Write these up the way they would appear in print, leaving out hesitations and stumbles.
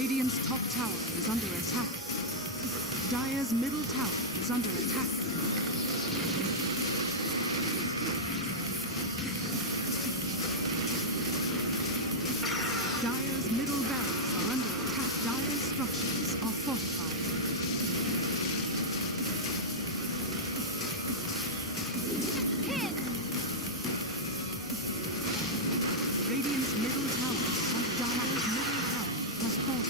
Radiant's top tower is under attack. Dire's middle tower is under attack. Dire's middle barracks are under attack. Dire's structures are fortified. Radiant's middle tower and Dire's middle tower has fallen.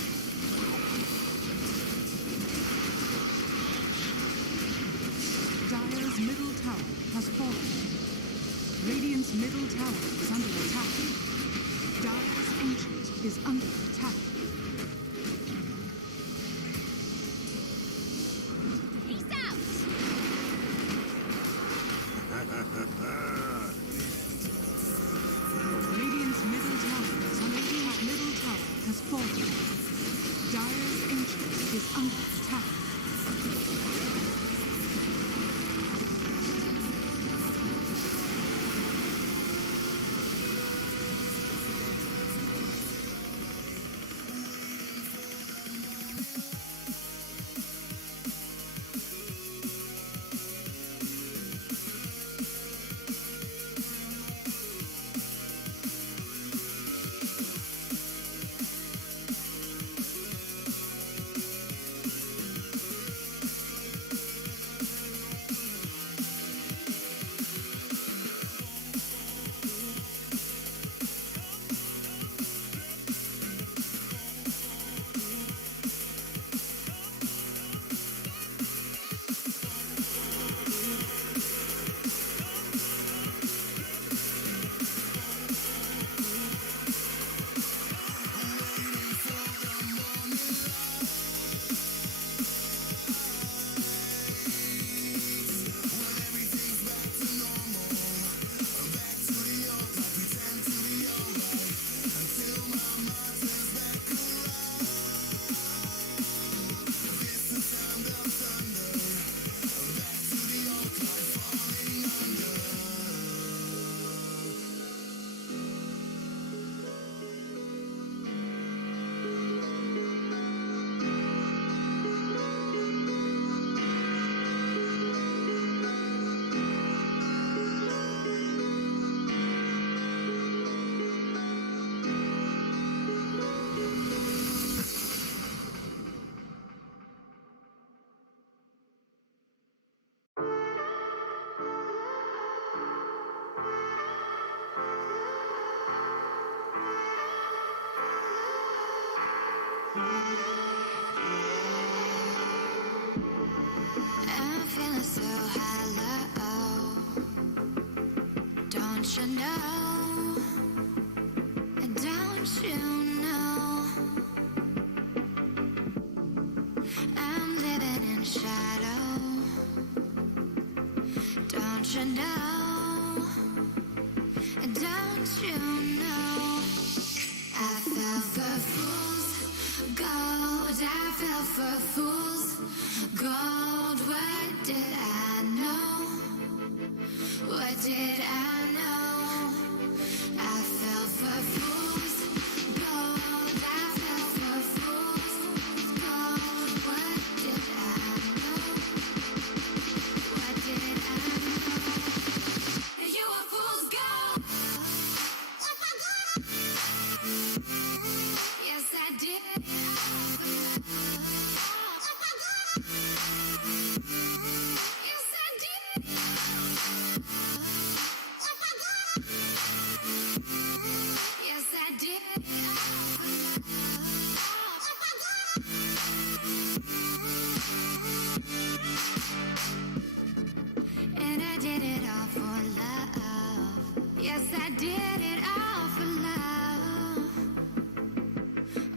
Dire's middle tower has fallen. Radiant's middle tower is under attack. Dire's ancient is under attack. Peace out! Radiant's middle tower is under attack. Middle tower has fallen. Dire's ancient is under attack. I'm feeling so hollow. Don't you know? Don't you know? I'm living in shadow. Don't you know? Don't you know? I fell for fool's gold. I fell for fool's gold. What did I know? What did I know? I fell for fool's gold. I fell for fool's gold. What did I know? What did I know? You were fool's gold. Yes, I did. Yes, I did. Yes, I did. And I did it all for love. Yes, I did it all for love.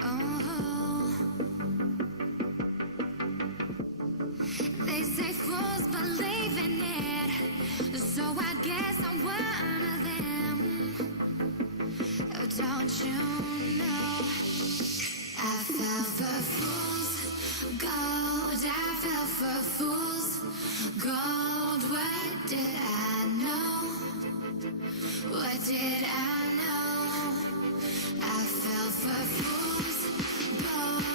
Oh, they say fools believe in it, so I guess I'm one of them. Oh, don't you know? I fell for fool's gold. I fell for fool's gold. What did I know? What did I know? I fell for fool's gold.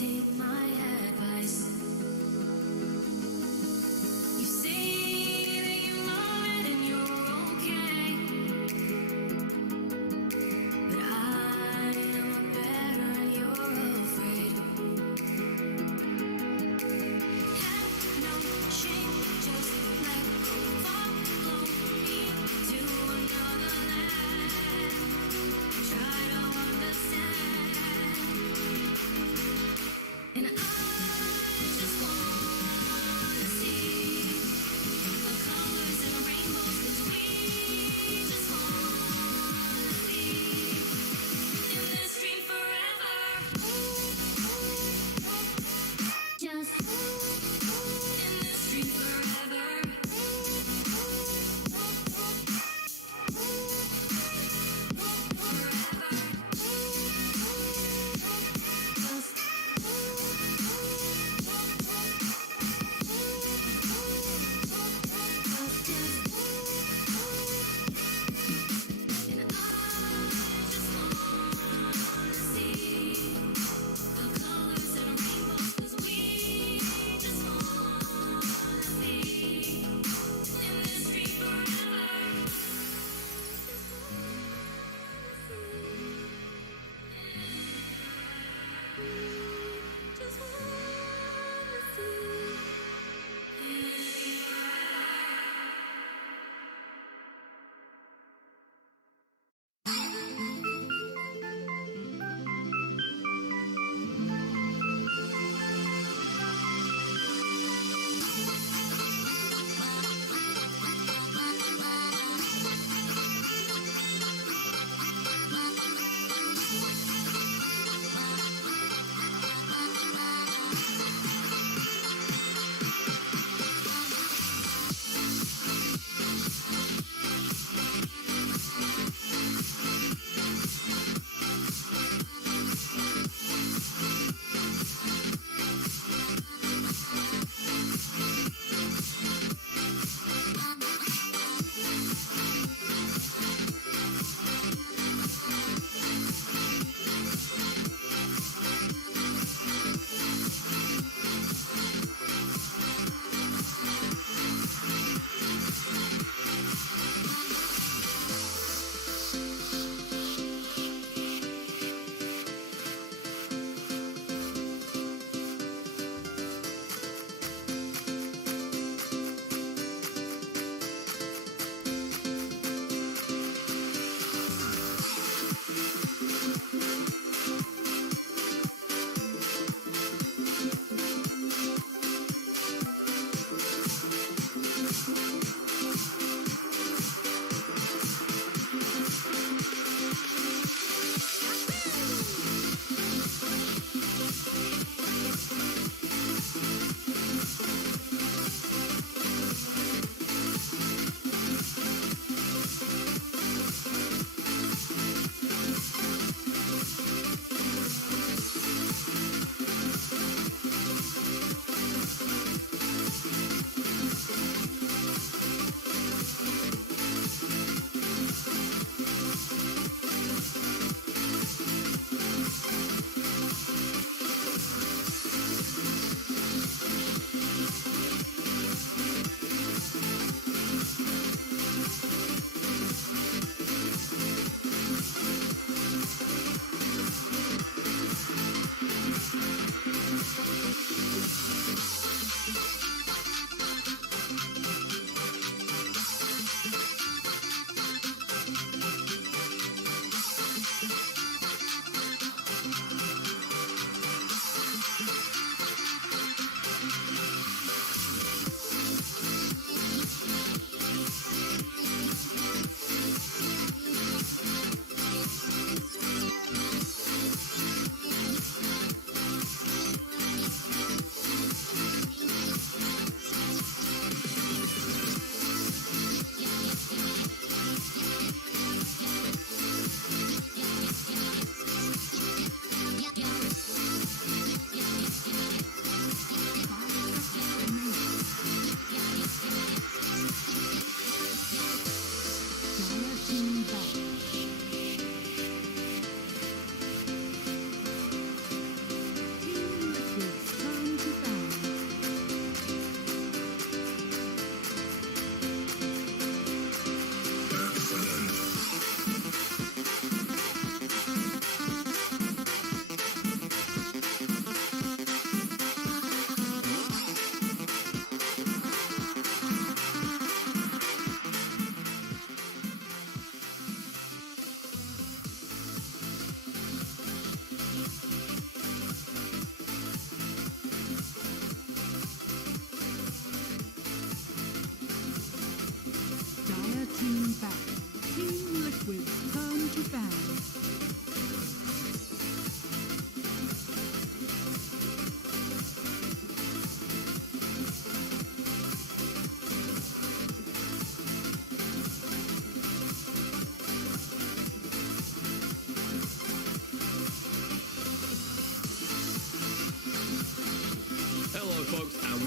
take my advice. You say that you know it and you're okay, but I know better and you're afraid. Have no shame, just let go. Follow me to another land. Try to understand. And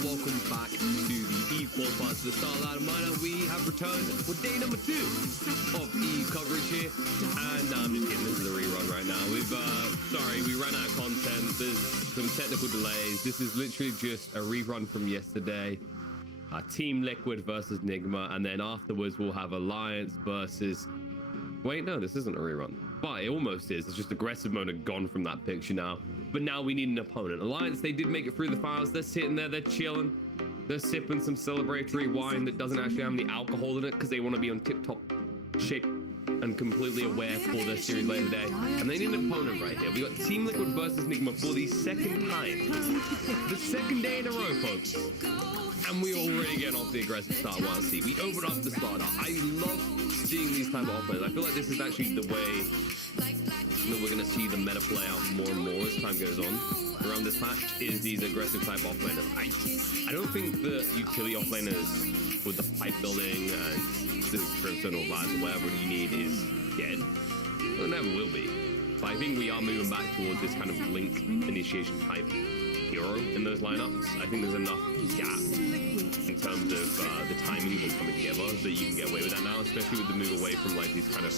welcome back to the Eve Qualifiers of the Starladder Minor. We have returned for day number 2 of Eve coverage here. And I'm just kidding, this is a rerun right now. Sorry, we ran out of content. There's some technical delays. This is literally just a rerun from yesterday. Team Liquid versus Nigma. And then afterwards, we'll have Alliance versus... Wait, no, this isn't a rerun. But it almost is. It's just aggressive mode had gone from that picture now. But now we need an opponent. Alliance, they did make it through the finals. They're sitting there, they're chilling. They're sipping some celebratory wine that doesn't actually have any alcohol in it because they want to be on tip-top shape and completely aware for their series later today. And they need an opponent right here. We got Team Liquid versus Nigma for the second time. The second day in a row, folks. And we already get off the aggressive start. Wow, see, we open up the starter. I love seeing these type of offense. I feel like this is actually the way that we're going to see the meta play out more and more as time goes on around this patch, is these aggressive type offlaners. I don't think the utility offlaners with the pipe building and the Crimson or Vibes or whatever you need is dead. Well, it never will be. But I think we are moving back towards this kind of link initiation type hero in those lineups. I think there's enough gap in terms of the timings and coming together that you can get away with that now, especially with the move away from like these kind of...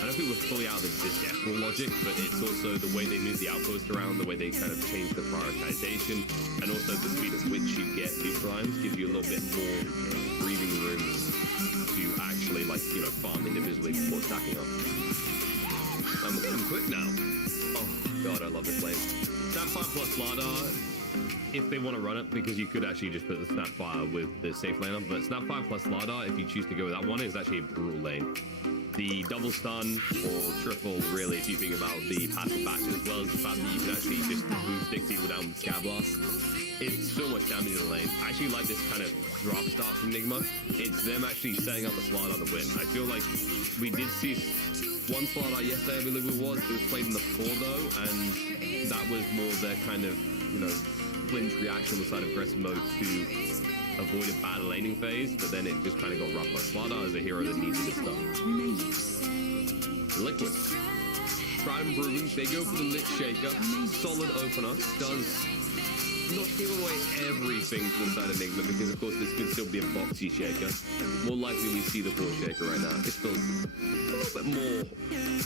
I don't think we're fully out of the decimal logic, but it's also the way they move the outpost around, the way they kind of change the prioritization, and also the speed at which you get neutralized gives you a little bit more breathing room to actually, like, you know, farm individually before stacking up. And we're getting quick now. Oh god, I love this lane. Snapfire plus Ladder, if they want to run it, because you could actually just put the Snapfire with the safe laner, but Snapfire plus Ladder, if you choose to go with that one, is actually a brutal lane. The double stun or triple, really, if you think about the passive back, as well as the fact that you can actually just move stick people down with Scab Blast. It's so much damage in the lane. I actually like this kind of drop start from Nigma. It's them actually setting up the Starladder to win. I feel like we did see one Starladder yesterday, I believe it was played in the 4 though, and that was more their kind of, you know, flinch reaction on the side of aggressive mode to avoid a bad laning phase, but then it just kind of got rough. Like Starladder is a hero that needs this stuff. Liquid. Tried and proven. They go for the Lit Shaker. Solid opener. Does not give away everything to the side of Nigma, because of course this could still be a boxy shaker. More likely we see the 4 shaker right now. It's still a little bit more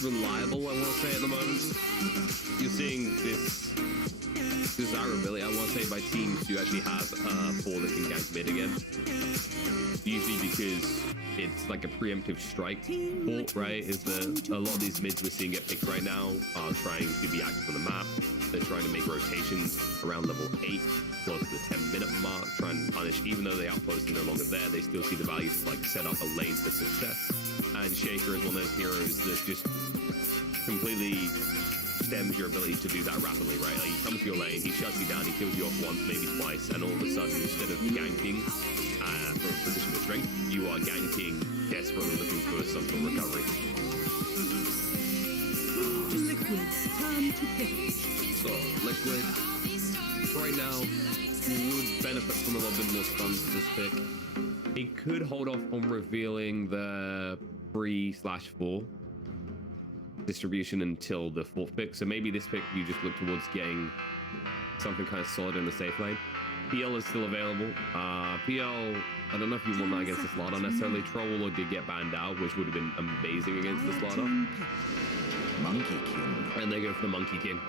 reliable, I want to say, at the moment. You're seeing this desirability, I want to say, by teams to actually have 4 that can gank mid again. Usually because it's like a preemptive strike fault, right? Is that a lot of these mids we're seeing get picked right now are trying to be active on the map. They're trying to make rotations around level 8, close to the 10-minute mark, trying to punish, even though the outpost is no longer there, they still see the value to like set up a lane for success. And Shaker is one of those heroes that just completely stems your ability to do that rapidly, right? Like, he comes to your lane, he shuts you down, he kills you off once, maybe twice, and all of a sudden, instead of ganking from a position of strength, you are ganking, desperately looking for some sort of recovery. Liquid's turn to pick. So, Liquid, right now, would benefit from a little bit more stuns to this pick. He could hold off on revealing the 3/4 distribution until the 4th pick, so maybe this pick you just look towards getting something kind of solid in the safe lane. PL is still available. PL, I don't know if you want that against the Starladder necessarily. Troll did get banned out, which would have been amazing against the Starladder. Monkey King. And they go for the Monkey King.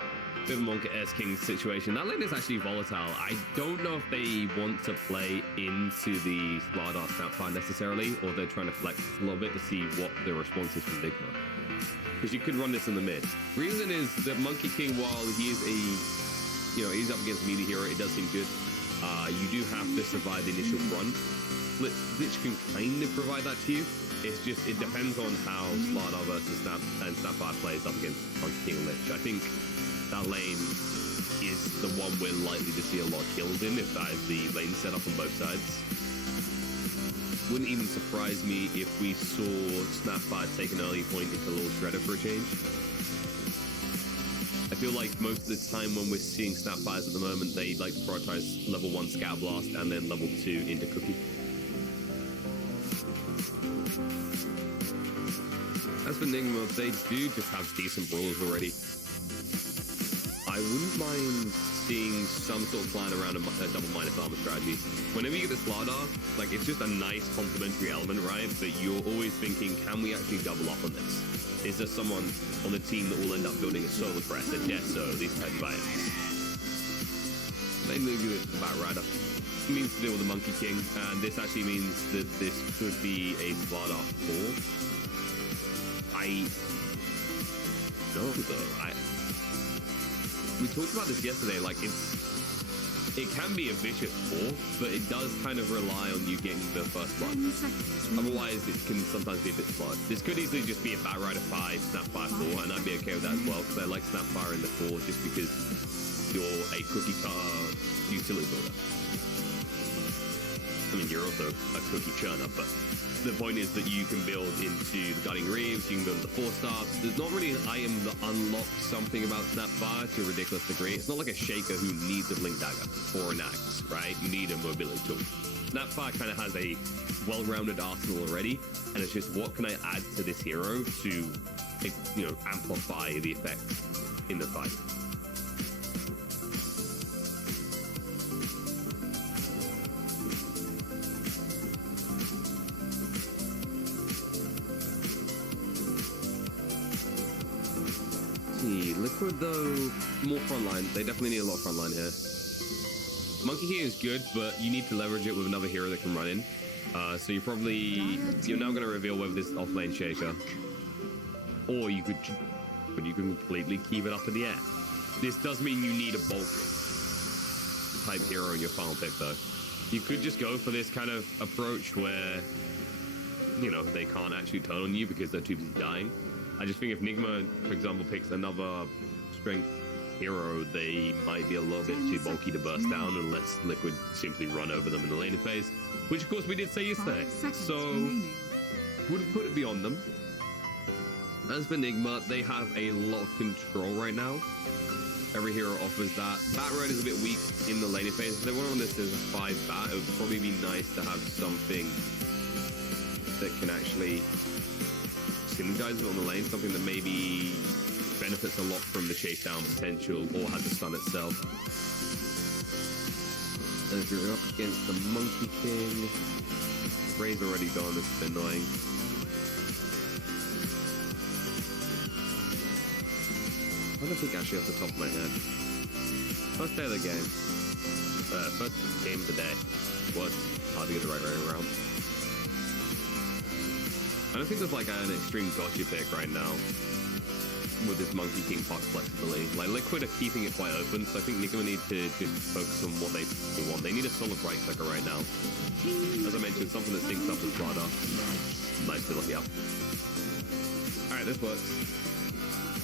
Bit of a Monkey S King situation. That lane is actually volatile. I don't know if they want to play into the Starladder Snapfire necessarily, or they're trying to flex a little bit to see what the response is from Nigma. Because you could run this in the mid. Reason is that Monkey King, while he is a, you know, he's up against a melee hero, it does seem good. You do have to survive the initial run. Lich can kind of provide that to you. It's just, it depends on how Starladder versus Snapfire plays up against Monkey King and Lich. I think that lane is the one we're likely to see a lot of kills in, if that is the lane set up on both sides. Wouldn't even surprise me if we saw Snapfire take an early point into Little Shredder for a change. I feel like most of the time when we're seeing Snapfires at the moment, they like to prioritize level 1 Scab Blast and then level 2 into Cookie. As for Nigma, they do just have decent brawlers already. I wouldn't mind seeing some sort of plan around a double minus armor strategy. Whenever you get the Starladder, like, it's just a nice complementary element, right? But you're always thinking, can we actually double up on this? Is there someone on the team that will end up building a Solar Crest, a Deso, these types of items? They move you with the Batrider. It means to deal with the Monkey King, and this actually means that this could be a Starladder 4. I don't know, though. We talked about this yesterday, like, it can be a vicious 4, but it does kind of rely on you getting the first blood. Otherwise, it can sometimes be a bit slow. This could easily just be a Batrider 5, Snapfire 4, and I'd be okay with that as well, because I like Snapfire in the 4 just because you're a cookie cutter utility builder. I mean, you're also a cookie churner, but the point is that you can build into the Guardian Reeves, you can build into the 4-stars. There's not really an item that unlocks something about Snapfire to a ridiculous degree. It's not like a Shaker who needs a Blink Dagger or an Axe, right? You need a mobility tool. Snapfire kind of has a well-rounded arsenal already, and it's just what can I add to this hero to, you know, amplify the effect in the fight. Liquid, though, more frontline. They definitely need a lot of frontline here. Monkey King is good, but you need to leverage it with another hero that can run in. So you're now going to reveal whether this is off-lane Shaker, or you could completely keep it up in the air. This does mean you need a bulk type hero in your final pick, though. You could just go for this kind of approach where, you know, they can't actually turn on you because they're too busy dying. I just think if Nigma, for example, picks another strength hero, they might be a little bit too bulky to burst down unless Liquid simply run over them in the laning phase, which of course we did say yesterday. So wouldn't put it beyond them. As for Nigma, they have a lot of control right now. Every hero offers that. Batrider is a bit weak in the laning phase. If they went on this as a 5 bat, it would probably be nice to have something that can actually synergize it on the lane, something that maybe benefits a lot from the chase down potential or has the stun itself. And if you're up against the Monkey King, Ray's already gone, this is annoying. I don't think actually off the top of my head. First day of the game. First game of the day. What? Hard to get the right way around. I don't think there's like an extreme gotcha pick right now with this Monkey King puck flexibility. Like Liquid are keeping it quite open, so I think Nigma need to just focus on what they want. They need a solid right clicker right now. As I mentioned, something that syncs up with Starladder. Nice to look up. Alright, this works.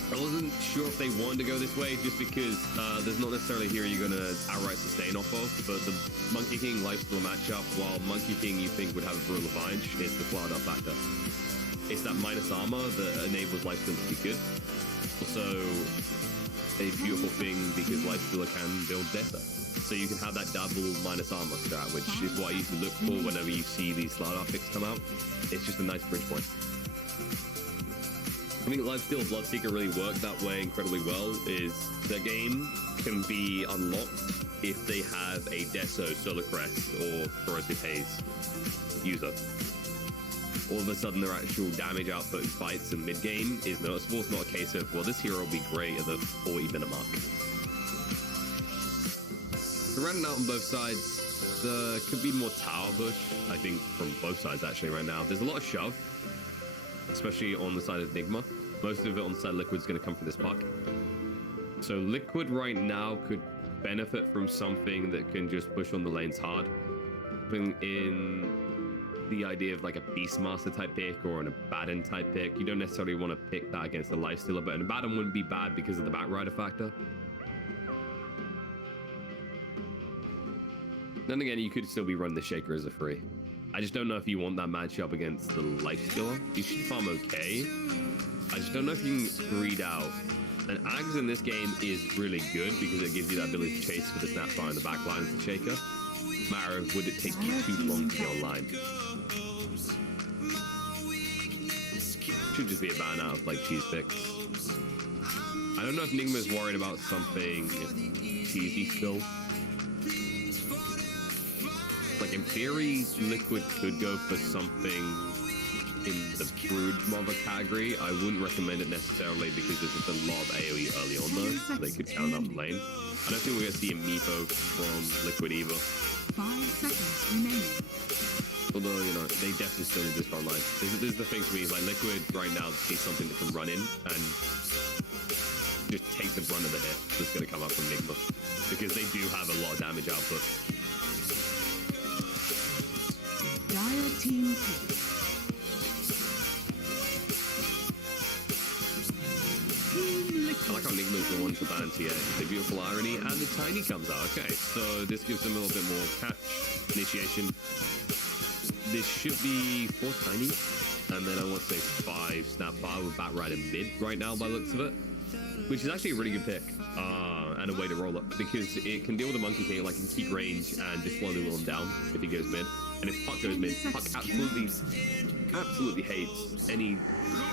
I wasn't sure if they wanted to go this way just because there's not necessarily a hero you're going to outright sustain off of, but the Monkey King lifesteal matchup, while Monkey King you think would have a Brutal Avange, is the Starladder factor. It's that minus armor that enables lifesteal to be good. Also, a beautiful thing because lifestealer can build Deso. So you can have that double minus armor strat, which is what I used to look for whenever you see these Starladder picks come out. It's just a nice bridge point. I think Lifesteal Bloodseeker really worked that way incredibly well, is the game can be unlocked if they have a Deso, Solar Crest, or Corrosive Haze user. All of a sudden their actual damage output in fights and mid-game is noticeable. It's not a case of, well, this hero will be great at the 40-minute mark. So rounding out on both sides, there could be more tower push, I think, from both sides actually right now. There's a lot of shove, especially on the side of Nigma. Most of it on the side of Liquid is going to come from this puck. So Liquid right now could benefit from something that can just push on the lanes hard. In the idea of like a Beastmaster type pick or an Abaddon type pick, you don't necessarily want to pick that against a Lifestealer, but an Abaddon wouldn't be bad because of the Batrider factor. Then again, you could still be running the Shaker as a free. I just don't know if you want that matchup against the Lifestealer. You should farm okay. I just don't know if you can read out. And Ags in this game is really good because it gives you that ability to chase for the Snapfire in the back line of the Shaker. Matter of would it take you too long to get online? Should just be a ban out of like cheese picks. I don't know if Nigma's worried about something cheesy still. Like, in theory, Liquid could go for something in the Brood Mother category. I wouldn't recommend it necessarily because there's just a lot of AoE early on though. So they could count up lane. I don't think we're going to see a Meepo from Liquid either. 5 seconds remaining. Although, you know, they definitely still need this front line. This is the thing for me, is like Liquid right now needs something that can run in and just take the brunt of the hit that's going to come up from Nigma. Because they do have a lot of damage output. Dire team pick. I like how Nigma's the one to ban TA. The beautiful irony, and the Tiny comes out. Okay, so this gives them a little bit more catch initiation. This should be 4 Tiny, and then I want to say 5 Snap Bar with Batrider mid right now by the looks of it, which is actually a really good pick and a way to roll up because it can deal with the Monkey King, like, in peak range and just slowly will him down if he goes mid. And if Puck goes mid, Puck absolutely hates any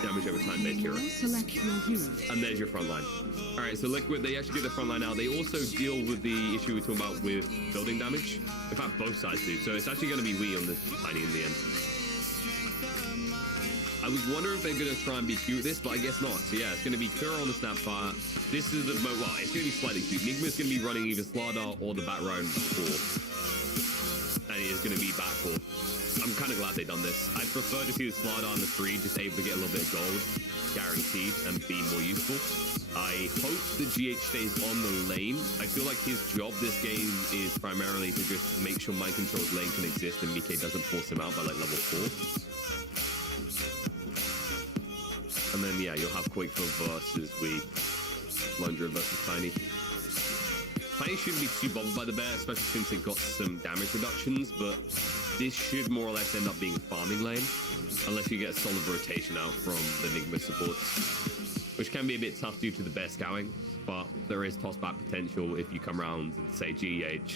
damage over time based hero. Select your hero. And there's your front line. All right, so Liquid, they actually get the front line now. They also deal with the issue we're talking about with building damage. In fact, both sides do. So it's actually going to be we on this Tiny in the end. I was wondering if they're going to try and be cute with this, but I guess not. So yeah, it's going to be Kura on the Snapfire. This is the, well, it's going to be slightly cute. Nigma's going to be running either Starladder or the Batrider 4. And it is going to be back 4. I'm kind of glad they've done this. I'd prefer to see the Starladder on the 3, just able to get a little bit of gold, guaranteed, and be more useful. I hope the GH stays on the lane. I feel like his job this game is primarily to just make sure mind control's lane can exist and Mike doesn't force him out by like level 4. And then, yeah, you'll have Quakefoot versus we, Lundra versus Tiny. Tiny shouldn't be too bothered by the bear, especially since it got some damage reductions, but this should more or less end up being a farming lane, unless you get a solid rotation out from the Nigma supports, which can be a bit tough due to the bear scouting, but there is toss-back potential if you come around and say GH.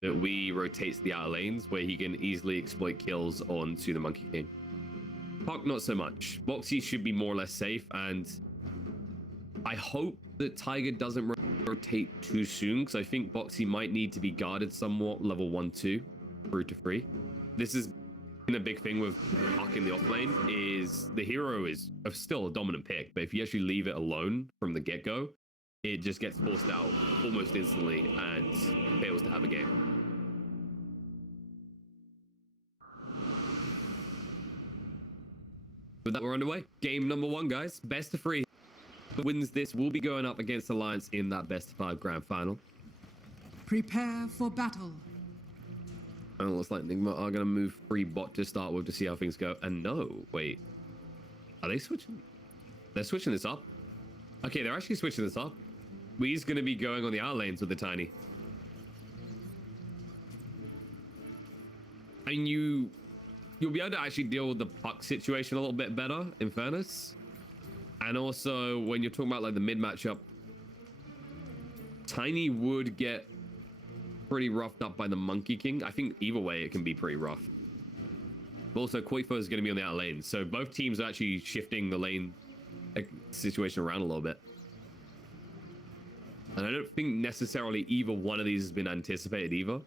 That we rotates the outer lanes where he can easily exploit kills onto the Monkey King. Puck, not so much. Boxy should be more or less safe, and I hope that Tiger doesn't rotate too soon, because I think Boxy might need to be guarded somewhat level 1-2 through to 3. This is a big thing with Puck in the off lane, is the hero is still a dominant pick, but if you actually leave it alone from the get-go, it just gets forced out almost instantly and fails to have a game. With that, we're underway. Game number 1, guys. Best of 3. Whoever wins this will be going up against Alliance in that best of 5 grand final. Prepare for battle. And it looks like Nigma are going to move free bot to start with to see how things go. And no, wait. Are they switching? They're switching this up. Okay, they're actually switching this up. Wee's going to be going on the outer lanes with the Tiny. And you'll be able to actually deal with the Puck situation a little bit better, in fairness. And also, when you're talking about like the mid matchup, Tiny would get pretty roughed up by the Monkey King. I think either way it can be pretty rough. But also, Quakefoot is going to be on the outer lane. So both teams are actually shifting the lane situation around a little bit. And I don't think necessarily either one of these has been anticipated either.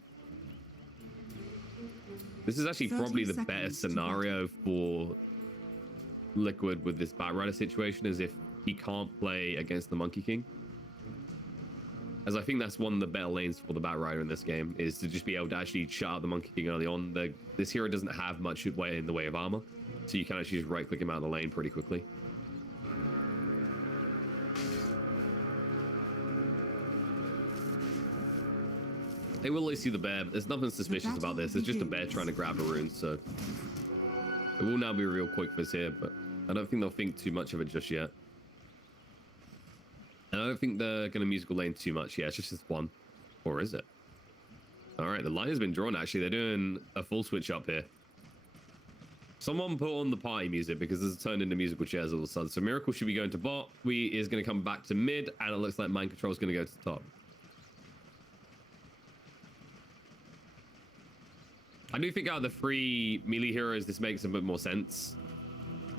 This is actually probably the better scenario for Liquid with this Batrider situation, is if he can't play against the Monkey King. As I think that's one of the better lanes for the Batrider in this game, is to just be able to actually shut out the Monkey King early on. This hero doesn't have much in the way of armor, so you can actually just right click him out of the lane pretty quickly. They will at least see the bear, but there's nothing suspicious about this. It's just a bear trying to grab a rune, so it will now be revealed quick for us here, but I don't think they'll think too much of it just yet. And I don't think they're going to musical lane too much. Yeah, it's just this one. Or is it? All right, the line has been drawn, actually. They're doing a full switch up here. Someone put on the party music because it's turned into musical chairs all of a sudden. So Miracle should be going to bot. We is going to come back to mid, and it looks like Mind Control is going to go to the top. I do think out of the three melee heroes, this makes a bit more sense.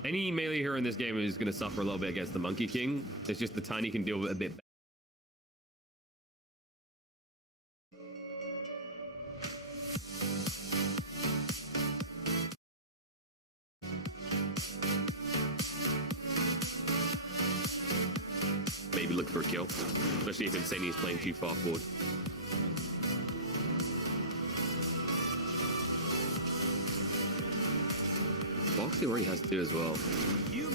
Any melee hero in this game is going to suffer a little bit against the Monkey King. It's just the Tiny can deal with it a bit better. Maybe look for a kill, especially if Insane is playing too far forward. Boxy already has two as well,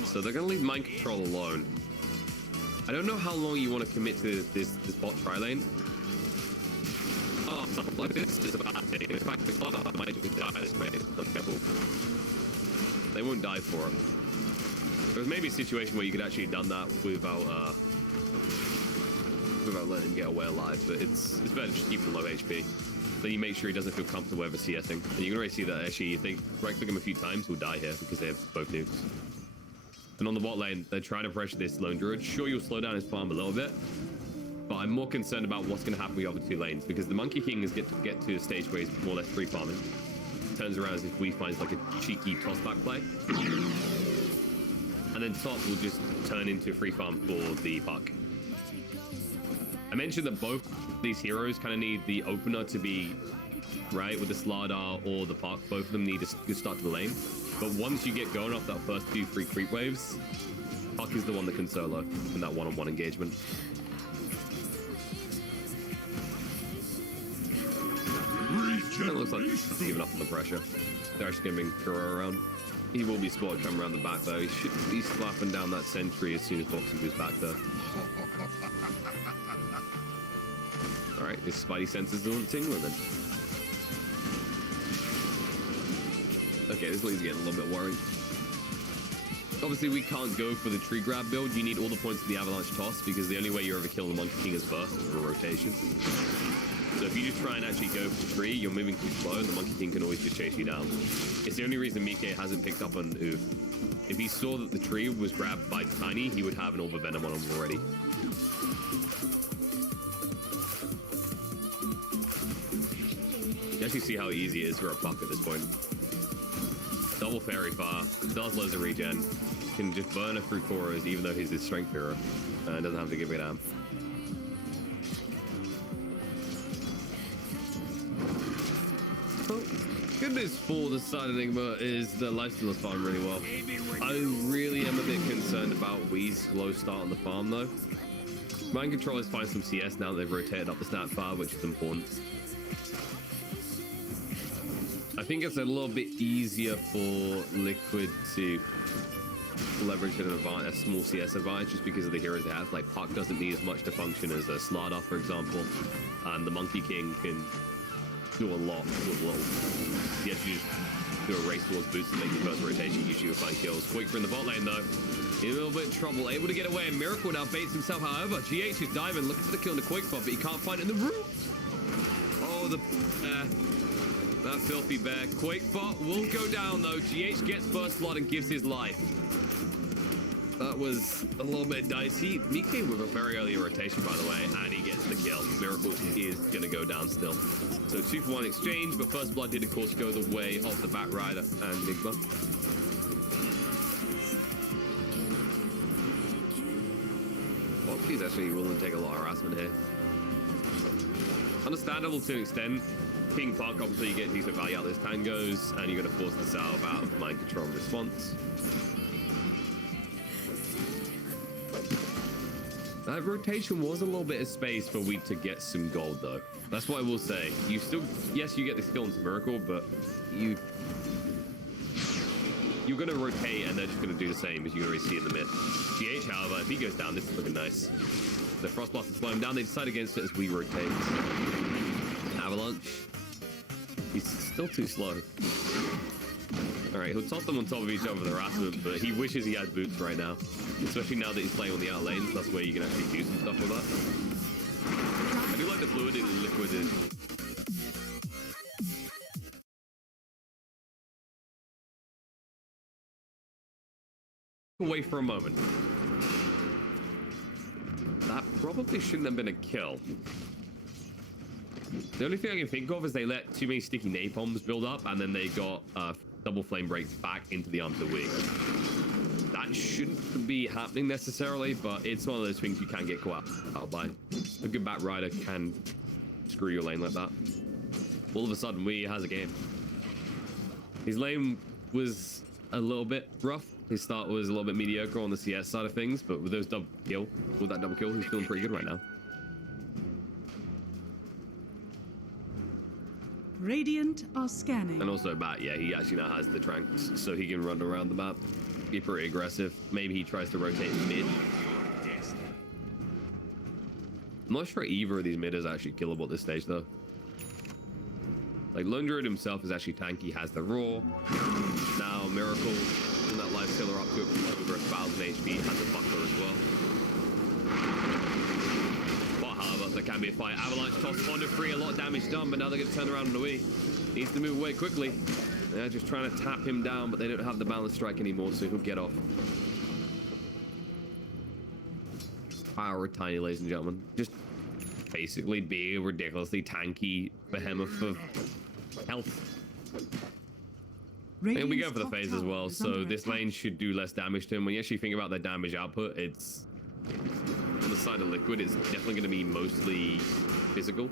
so they're gonna leave mind control alone. I don't know how long you want to commit to this bot tri lane. Oh, something like this is a bad thing. In fact, the club might just die this way. They won't die for it. There was maybe a situation where you could actually have done that without letting him get away alive, but it's better to just keep him low HP. Then you make sure he doesn't feel comfortable ever CSing. And you can already see that actually if they right click him a few times, he'll die here because they have both nukes. And on the bot lane, they're trying to pressure this lone druid. Sure, you'll slow down his farm a little bit, but I'm more concerned about what's going to happen with the other two lanes because the Monkey King is get to a stage where he's more or less free farming. Turns around as if we find like a cheeky toss back play. And then top will just turn into a free farm for the puck. I mentioned that both these heroes kind of need the opener to be right with the Starladder or the puck. Both of them need a good start to the lane. But once you get going off that first 2-3 creep waves, puck is the one that can solo in that one-on-one engagement. It looks like he's giving up on the pressure. They're actually going to bring Kuro around. He will be spotted coming around the back though. He should be slapping down that sentry as soon as Boxy goes back there. Alright, his spidey senses doing tingling then. Okay, this leads getting a little bit worried. Obviously, we can't go for the tree grab build. You need all the points of the avalanche toss because the only way you're ever killing the Monkey King is first is for a rotation. So if you just try and actually go for the tree, you're moving too slow and the Monkey King can always just chase you down. It's the only reason Mike hasn't picked up on Oof. If he saw that the tree was grabbed by Tiny, he would have an Orb of Venom on him already. You actually see how easy it is for a puck at this point. Double fairy fire, does loads of regen, can just burn her through Koros even though he's his strength hero, and doesn't have to give it amp. Well, good news for the side of Nigma is the lifesteal is farming really well. I really am a bit concerned about Wee's slow start on the farm though. Mind control is finding some CS now that they've rotated up the stat bar, which is important. I think it's a little bit easier for Liquid to leverage a small CS advantage just because of the heroes they have. Like Puck doesn't need as much to function as a Starladder, for example, and the Monkey King can do a lot with little. You have to just do a race towards boots to make your first rotation. Usually you'll find kills. Quick in the bot lane though. In a little bit of trouble, able to get away. And Miracle now baits himself. However, GH is diving, looking for the kill in the quick spot, but he can't find it in the room. Oh, that filthy bear. Quakebot will go down though. GH gets first blood and gives his life. That was a little bit dicey. Mike with a very early rotation, by the way, and he gets the kill. Miracle is going to go down still. So 2-for-1 exchange, but first blood did of course go the way of the Batrider and Nigma. He's actually willing to take a lot of harassment here. Understandable to an extent. King Puck, obviously you get decent value out of those tangos, and you're going to force this out of mind control and response. That rotation was a little bit of space for Weed to get some gold though. That's what I will say. You still, yes, you get the skill into Miracle, but you're going to rotate and they're just going to do the same as you already see in the mid. GH, however, if he goes down, this is looking nice. The Frostblast is slow him down. They decide against it as we rotate. Avalanche. He's still too slow. Alright, he'll toss them on top of each other with harassment, but he wishes he had boots right now. Especially now that he's playing on the out lanes, that's where you can actually do some stuff with that. I do like the fluid and Liquid is. Away for a moment. That probably shouldn't have been a kill. The only thing I can think of is they let too many sticky napalms build up, and then they got double flame breaks back into the arm of the wing. That shouldn't be happening necessarily, but it's one of those things you can get caught out by. A good back rider can screw your lane like that. All of a sudden, Wee has a game. His lane was a little bit rough. His start was a little bit mediocre on the CS side of things, but with that double kill, he's feeling pretty good right now. Radiant are scanning. And also Bat, yeah, he actually now has the tranks, so he can run around the map, be pretty aggressive. Maybe he tries to rotate mid. I'm not sure either of these mid is actually killable at this stage, though. Like, Lone Druid himself is actually tanky, has the Raw. Now, Miracle, and that life killer up to over 1,000 HP, has a buckler as well. But, however, there can be a fight. Avalanche toss on to free, a lot of damage done, but now they're going to turn around and away. Needs to move away quickly. They're just trying to tap him down, but they don't have the balance strike anymore, so he'll get off. Power tiny, ladies and gentlemen. Just basically be a ridiculously tanky behemoth of health. And we go for the phase as well, so this lane should do less damage to him. When you actually think about the damage output, it's on the side of Liquid, it's definitely going to be mostly physical,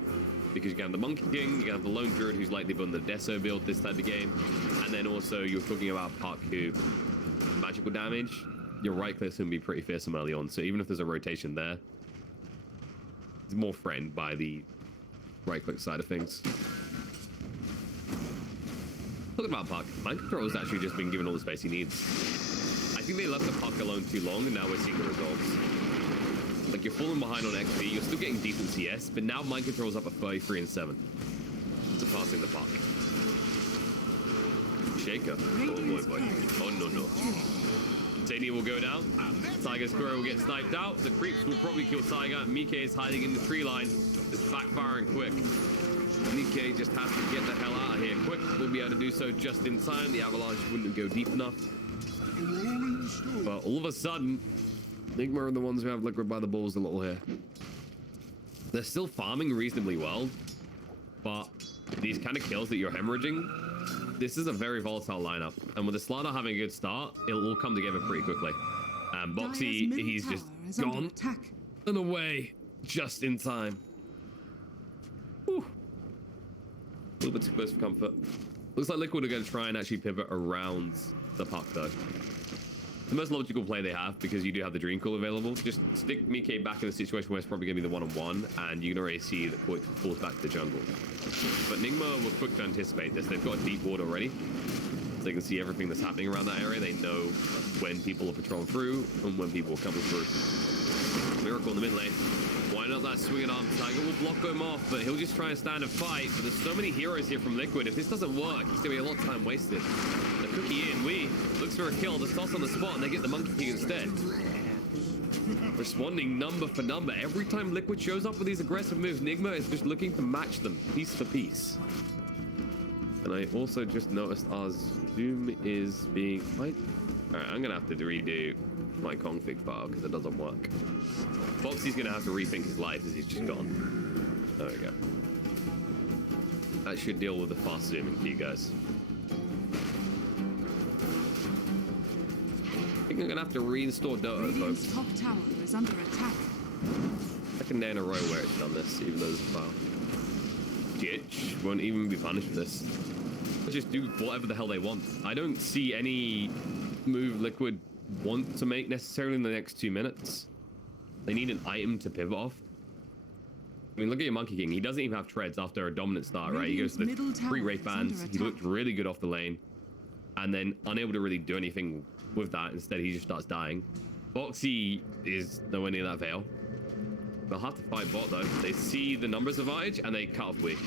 because you can have the Monkey King, you can have the Lone Druid, who's likely on the Deso build this type of game, and then also you're talking about Puck, who magical damage. Your right click's going to be pretty fearsome early on, so even if there's a rotation there, it's more threatened by the right click side of things. Talking about Puck, Mind Control's actually just been given all the space he needs. I think they left the Puck alone too long, and now we're seeing the results. Like, you're falling behind on XP, you're still getting decent CS, but now Mind Control's up at 33 and 7. Surpassing the Puck. Shaker. Oh boy. Oh no. Zany will go down. Saiga's Squirrel will get sniped out. The creeps will probably kill Saiga. Mike is hiding in the tree line. It's backfiring quick. Mike just has to get the hell out of here quick. We'll be able to do so just in time. The avalanche wouldn't go deep enough. But all of a sudden, Nigma are the ones who have Liquid by the balls a little here. They're still farming reasonably well, but these kind of kills that you're hemorrhaging, this is a very volatile lineup, and with the Starladder having a good start, it'll all come together pretty quickly. Boxy, he's just gone and away just in time. Whew. A little bit too close for comfort. Looks like Liquid are going to try and actually pivot around the Puck, though. The most logical play they have, because you do have the Dream Cool available, just stick Mike back in a situation where it's probably going to be the one-on-one, and you can already see the Quick falls back to the jungle. But Nigma were quick to anticipate this. They've got a deep ward already, so they can see everything that's happening around that area. They know when people are patrolling through and when people are coming through. Miracle in the mid lane. Why not that swinging arm? Tiger will block him off, but he'll just try and stand and fight. But there's so many heroes here from Liquid. If this doesn't work, it's going to be a lot of time wasted. The cookie in, Wee looks for a kill. The toss on the spot, and they get the Monkey King instead. Responding number for number. Every time Liquid shows up with these aggressive moves, Nigma is just looking to match them piece for piece. And I also just noticed our zoom is being... Alright, I'm going to have to redo my config file because it doesn't work. Foxy's going to have to rethink his life as he's just gone. There we go. That should deal with the fast zooming for you guys. I think I'm going to have to reinstall Dota, folks. Top tower is under attack. Second day in a row where it's done this, even though there's a file. Gitch won't even be punished for this. Let's just do whatever the hell they want. I don't see any move Liquid want to make necessarily in the next 2 minutes. They need an item to pivot off. I mean, look at your Monkey King. He doesn't even have treads after a dominant start, right? He goes to the 3 Wraith Bands. He looked really good off the lane. And then unable to really do anything with that. Instead, he just starts dying. Boxy is nowhere near that Veil. They'll have to fight bot, though. They see the numbers advantage, and they cut off Wii.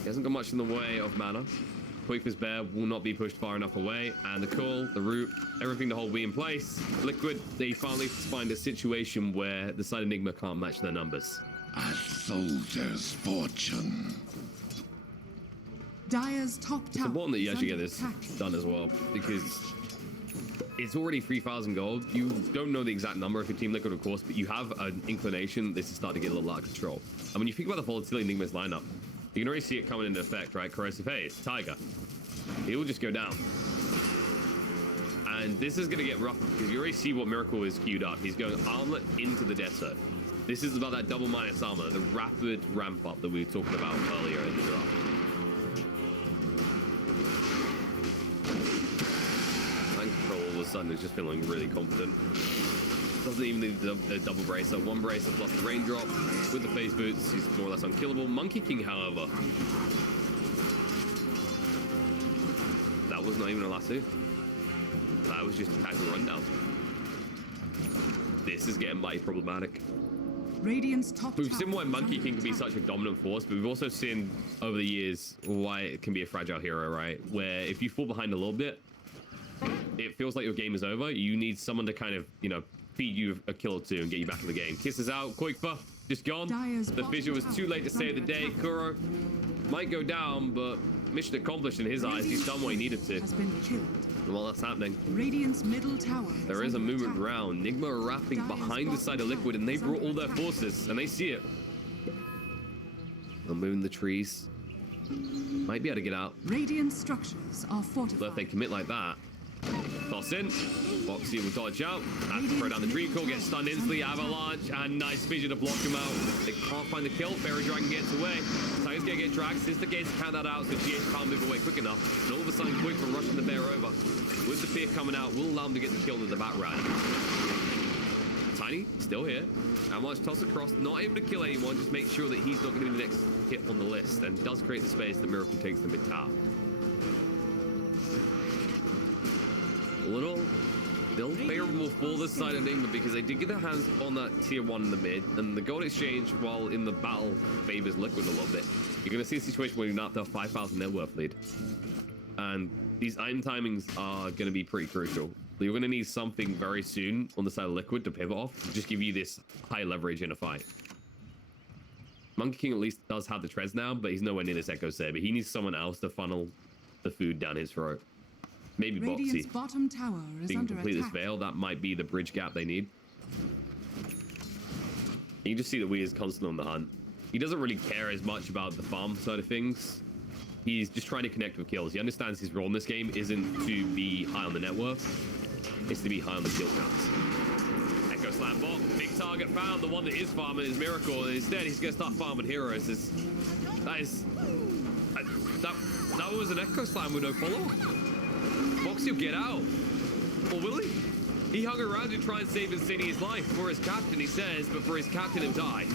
He hasn't got much in the way of mana. Qualifiers Bear will not be pushed far enough away, and the call, the root, everything to hold Wii in place. Liquid, they finally find a situation where the side of Nigma can't match their numbers. A soldier's fortune. Dire's top tower. It's important that you actually get this done as well, because it's already 3,000 gold. You don't know the exact number if your Team Liquid, of course, but you have an inclination this is starting to get a little out of control. And when you think about the volatility in Nigma's lineup, you can already see it coming into effect, right? Corrosive Haze, Tiger. He will just go down. And this is going to get rough because you already see what Miracle is queued up. He's going Armlet into the Desert. This is about that double minus armor, the rapid ramp up that we were talking about earlier in the draft. And Control all of a sudden is just feeling really confident. Doesn't even need the double bracer. One bracer plus the raindrop. With the phase boots, he's more or less unkillable. Monkey King, however, that was not even a lasso. That was just a casual rundown. This is getting mighty problematic. Radiant's top We've tower seen why is Monkey under King can be attack. such a dominant force, but we've also seen over the years why it can be a fragile hero, right? Where if you fall behind a little bit, it feels like your game is over. You need someone to kind of, you know, feed you a kill or two and get you back in the game. Kisses out, Qualifier, just gone. Dire's The visual was bottom too late to tower save the is day. under Kuro might go down, but mission accomplished in his eyes. He's done what he needed to. Has been killed. And while that's happening, Radiant's middle tower there is a under movement attack. around. Nigma are wrapping Dire's behind the side of bottom Liquid, and they tower brought is all their under attack. forces, and they see it. They're moving the trees. Might be able to get out. Radiant structures are fortified. But if they commit like that, toss in. Foxy will dodge out. Has to throw down the Dream Core, gets stunned instantly. Avalanche and nice vision to block him out. They can't find the kill. Fairy Dragon gets away. Tiger's gonna get dragged. Sister Gates count that out, so GH can't move away quick enough. And all of a sudden, Quick for rushing the bear over. With the fear coming out, will allow him to get the kill into the background. Tiny, still here. Avalanche toss across, not able to kill anyone, just make sure that he's not going to be the next hit on the list, and does create the space that Miracle takes the mid-tower. A little still favorable for this side of Nigma because they did get their hands on that tier 1 in the mid, and the gold exchange, while in the battle, favors Liquid a little bit. You're going to see a situation where you're not the 5,000 net worth lead. And these item timings are going to be pretty crucial. You're going to need something very soon on the side of Liquid to pivot off, to just give you this high leverage in a fight. Monkey King at least does have the treads now, but he's nowhere near this Echo Saber. He needs someone else to funnel the food down his throat. Maybe Radiant's Boxy. bottom tower is Being under complete this attack. veil, that might be the bridge gap they need. You can just see that Wee is constantly on the hunt. He doesn't really care as much about the farm side of things. He's just trying to connect with kills. He understands his role in this game isn't to be high on the net worth. It's to be high on the kill counts. Echo Slam bot. Big target found. The one that is farming is Miracle. And instead, he's going to start farming heroes. That was an Echo Slam with no follow-up. Foxy will get out. Or will he? He hung around to try and save Insidious' life for his captain, he says, but for his captain he'll die.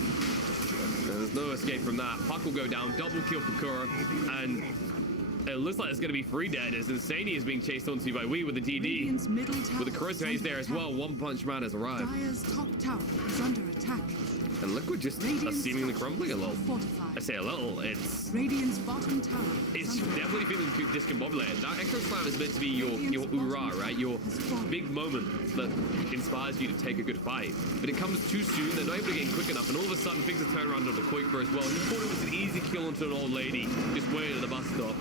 There's no escape from that. Puck will go down, double kill for Kuro, and it looks like it's going to be 3 dead as Insani is being chased onto by Wee with the DD. Radiant's middle tower With the Corrosive Haze is under there as attack. well. One Punch Man has arrived. Dire's top tower is under attack. And Liquid just are Radiant's seemingly structures crumbling a little. are fortified. I say a little, it's Radiant's bottom tower is under definitely feeling discombobulated. That Echo Slam is meant to be your hoorah, right? Your big moment that inspires you to take a good fight. But it comes too soon, they're not able to get in quick enough, and all of a sudden things are turned around on the Quaker as well. He thought it was an easy kill onto an old lady, just waiting at the bus stop.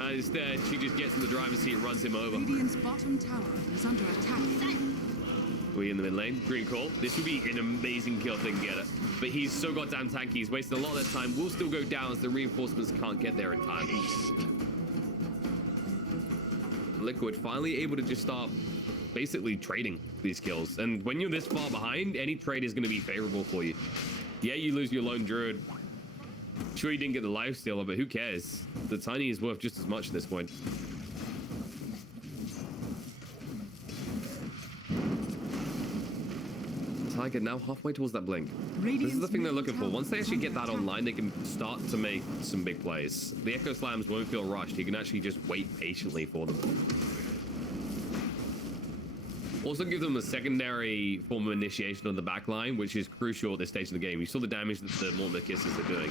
And instead, she just gets in the driver's seat and runs him over. Radiant's bottom tower is under attack. We in the mid lane, green call. This would be an amazing kill if they can get it. But he's so goddamn tanky, he's wasted a lot of that time. Will still go down as the reinforcements can't get there in time. Liquid finally able to just start basically trading these kills. And when you're this far behind, any trade is going to be favorable for you. Yeah, you lose your lone druid. Sure, you didn't get the lifestealer, but who cares? The tiny is worth just as much at this point. Tiger now halfway towards that blink. This is the thing they're looking for. Once they actually get that online, they can start to make some big plays. The Echo Slams won't feel rushed. You can actually just wait patiently for them. Also give them a secondary form of initiation on the back line, which is crucial at this stage of the game. You saw the damage that the Mortimer Kisses are doing.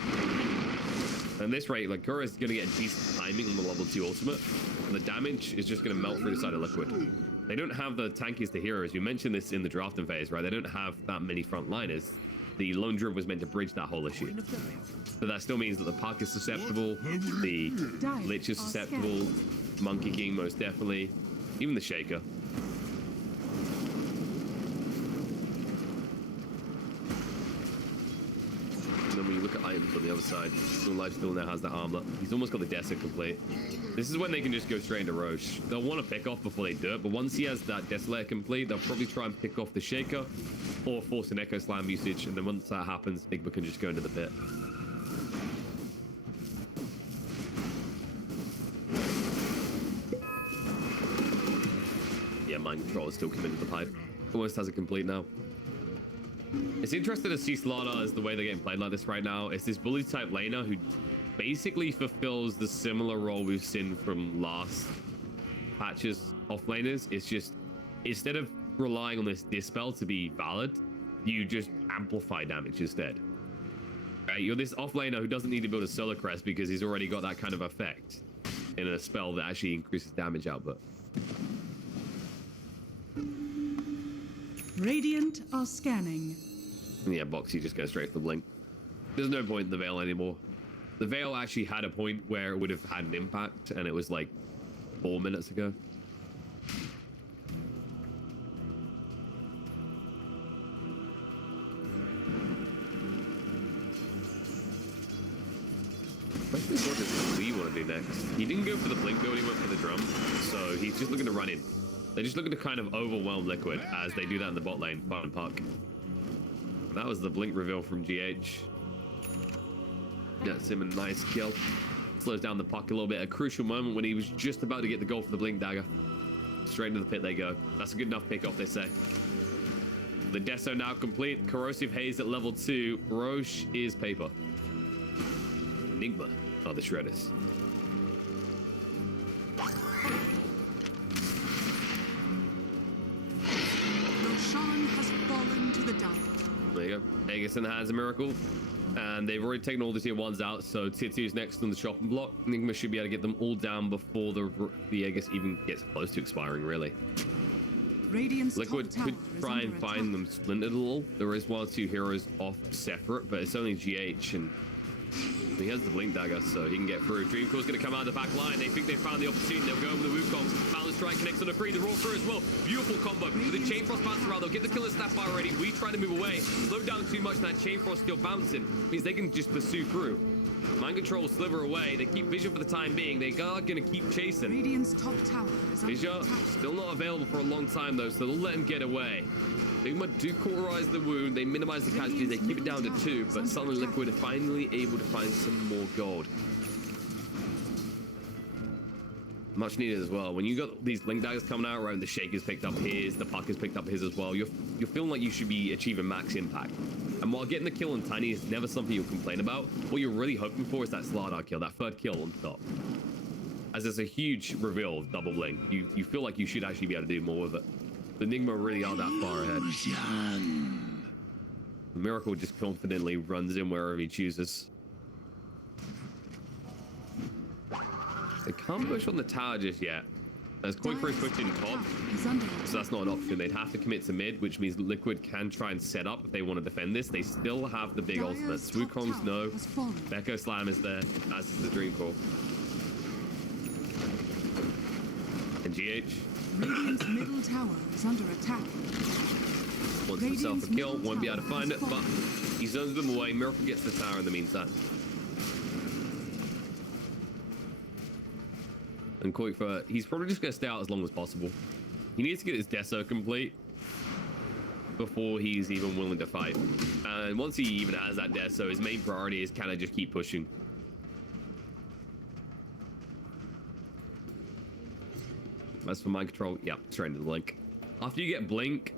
And at this rate, like, Kuro is going to get decent timing on the level 2 ultimate, and the damage is just going to melt through the side of Liquid. They don't have the tankiest to heroes. You mentioned this in the drafting phase, right? They don't have that many frontliners. The lone druid was meant to bridge that whole issue. But that still means that the Puck is susceptible, the Lich is susceptible, Monkey King most definitely, even the Shaker. Titans on the other side. Life still now has the armlet. He's almost got the Desert complete. This is when they can just go straight into Roche. They'll want to pick off before they do it, but once he has that Desolator complete, they'll probably try and pick off the Shaker or force an Echo Slam usage, and then once that happens, Nigma can just go into the pit. Yeah, Mind Control is still committed to the pipe. Almost has it complete now. It's interesting to see Starladder as the way they're getting played like this right now. It's this bully type laner who basically fulfills the similar role we've seen from last patches offlaners. It's just, instead of relying on this dispel to be valid, you just amplify damage instead. Right? You're this offlaner who doesn't need to build a Solar Crest because he's already got that kind of effect in a spell that actually increases damage output. Radiant are scanning. And yeah, Boxy just goes straight for the blink. There's no point in the Veil anymore. The Veil actually had a point where it would have had an impact, and it was like 4 minutes ago. What does Lee want to do next? He didn't go for the blink build, he went for the drum. So he's just looking to run in. They're just looking to kind of overwhelm Liquid as they do that in the bot lane, Button Puck. That was the blink reveal from GH. Gets him a nice kill. Slows down the puck a little bit. A crucial moment when he was just about to get the goal for the blink dagger. Straight into the pit they go. That's a good enough pick off, they say. The Deso now complete. Corrosive Haze at level 2. Roche is paper. Nigma are the Shredders. Roshan has fallen to the dire. There you go. Aegis has a miracle. And they've already taken all the tier 1s out, so tier 2 is next on the chopping block. Nigma should be able to get them all down before the Aegis even gets close to expiring, really. Radiant's Liquid top could tower try is and under find attack. them splintered a little. There is 1 or 2 heroes off separate, but it's only GH, and he has the blink dagger, so he can get through. Dreamcore's going to come out of the back line. They think they found the opportunity. They'll go over the Wukongs. Balance Strike connects on the free. The Raw through as well. Beautiful combo. With the Chain Frost bounce around, they'll get the Killer Snap bar already. We trying to move away. Slow down too much, and that Chain Frost still bouncing. Means they can just pursue through. Mind Control will sliver away. They keep Vision for the time being. They are going to keep chasing. Radiant's top tower is under Vision attack. still not available for a long time, though, so they'll let him get away. Nigma do cauterize the wound. They minimize the casualties. They keep it down to 2, but suddenly Liquid are finally able to find some more gold. Much needed as well. When you got these blink daggers coming out around, the Shaker's picked up his, the Puck has picked up his as well. You're feeling like you should be achieving max impact. And while getting the kill on Tiny is never something you'll complain about, what you're really hoping for is that Starladder kill, that 3rd kill on top. As there's a huge reveal of double blink, you feel like you should actually be able to do more with it. The Nigma really are that far ahead. Miracle just confidently runs in wherever he chooses. They can't push on the tower just yet. As Qualifiers push in top, so that's not an option. They'd have to commit to mid, which means Liquid can try and set up if they want to defend this. They still have the big ultimates. Wukongs no. Echo Slam is there, as is the Dreamcore. And GH. Radiant's middle tower is under attack. Wants himself a kill, won't be able to find it, but he zones them away. Miracle gets the tower in the meantime. And Qualifier, he's probably just going to stay out as long as possible. He needs to get his Deso complete before he's even willing to fight. And once he even has that Deso, his main priority is kind of just keep pushing. As for Mind Control, yeah, straight into the Blink. After you get Blink,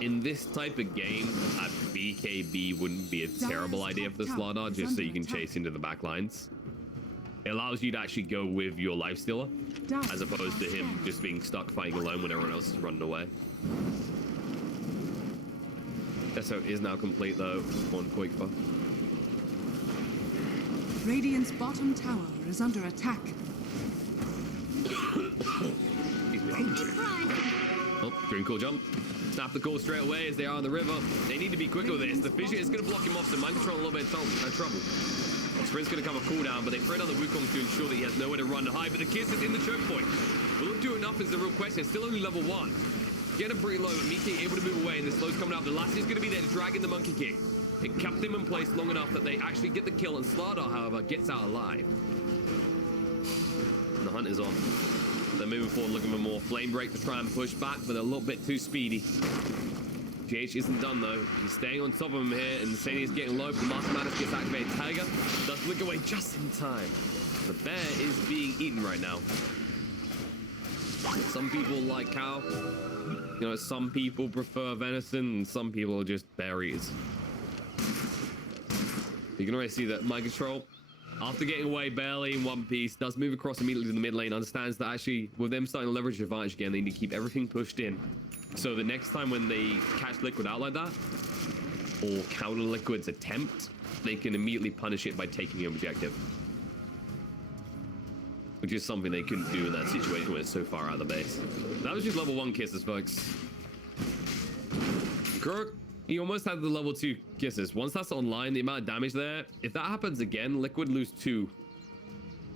in this type of game, a BKB wouldn't be a terrible idea for the Starladder, just so you can chase into the back lines. It allows you to actually go with your lifestealer, as opposed to him just being stuck fighting alone when everyone else is running away. Deso is now complete though on Qualifier. Radiant's bottom tower is under attack. Oh, Dream Cool jump. Snap the call straight away as they are on the river. They need to be quick with this. The Fissure is going to block him off, so Mind Control a little bit of trouble. Sprint's going to come a cooldown, but they throw down the Wukong to ensure that he has nowhere to run and hide. But the Kiss is in the choke point. Will it do enough is the real question. It's still only level 1. Get him pretty low, but Miki able to move away, and the slow's coming out. The last is going to be there to drag in the Monkey King. It kept them in place long enough that they actually get the kill, and Starladder, however, gets out alive. And the hunt is on. They're moving forward, looking for more flame break to try and push back, but they're a little bit too speedy. GH isn't done though. He's staying on top of him here, and Sadie's getting low, but the Master Madness gets activated. Tiger does flick away just in time. The bear is being eaten right now. Some people like cow. You know, some people prefer venison, and some people are just bear eaters. You can already see that Mind Control, after getting away barely in one piece, does move across immediately to the mid lane, understands that actually with them starting to leverage the advantage again, they need to keep everything pushed in. So the next time when they catch Liquid out like that, or counter Liquid's attempt, they can immediately punish it by taking the objective. Which is something they couldn't do in that situation when it's so far out of the base. That was just level 1 kisses, folks. Kirk, he almost had the level 2 kisses. Once that's online, the amount of damage there, if that happens again, Liquid lose 2.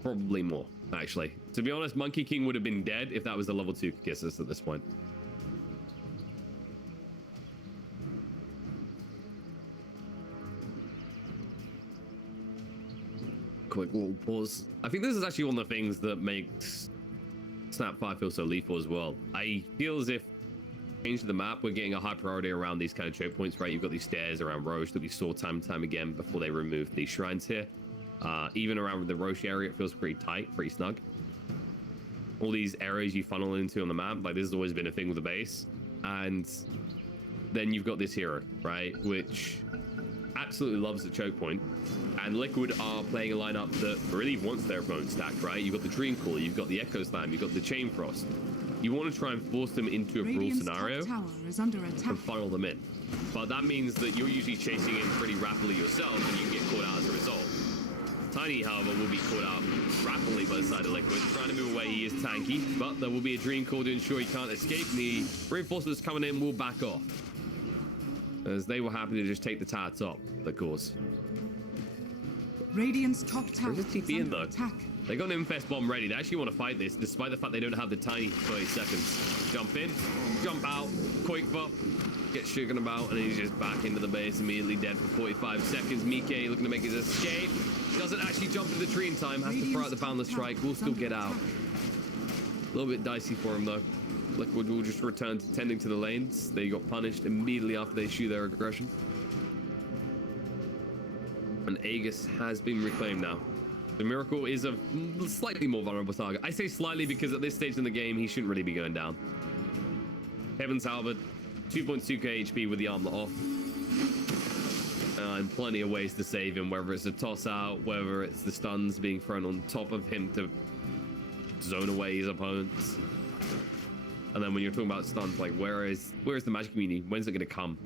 Probably more, actually. To be honest, Monkey King would have been dead if that was the level 2 kisses at this point. Quick little pause. I think this is actually one of the things that makes Snap 5 feel so lethal as well. I feel as if change the map, we're getting a high priority around these kind of choke points, right? You've got these stairs around Roche that we saw time and time again before they removed these shrines here. Even around the Roche area, it feels pretty tight, pretty snug. All these areas you funnel into on the map, like this has always been a thing with the base. And then you've got this hero, right? Which absolutely loves the choke point. And Liquid are playing a lineup that really wants their opponent stacked, right? You've got the Dream Caller, you've got the Echo Slam, you've got the Chain Frost. You want to try and force them into a brawl scenario and funnel them in. But that means that you're usually chasing in pretty rapidly yourself, and you can get caught out as a result. Tiny, however, will be caught out rapidly by the side of Liquid. Trying to move away, he is tanky, but there will be a Dream Call to ensure he can't escape, and the reinforcements coming in will back off, as they were happy to just take the tower top, of course. Radiant's top tower Where's the TP in, though? attack. They got an Infest Bomb ready. They actually want to fight this, despite the fact they don't have the tiny 30 seconds. Jump in, jump out, quick buff, get shaken about, and he's just back into the base, immediately dead for 45 seconds. Mike looking to make his escape. Doesn't actually jump into the tree in time, has to throw out the Boundless Strike, will still get out. A little bit dicey for him, though. Liquid will just return to tending to the lanes. They got punished immediately after they shoot their aggression. And Aegis has been reclaimed now. The Miracle is a slightly more vulnerable target. I say slightly because at this stage in the game, he shouldn't really be going down. Heaven's Halberd, 2.2k HP with the armor off. And plenty of ways to save him, whether it's a toss out, whether it's the stuns being thrown on top of him to zone away his opponents. And then when you're talking about stuns, like where is the magic community? When's it going to come?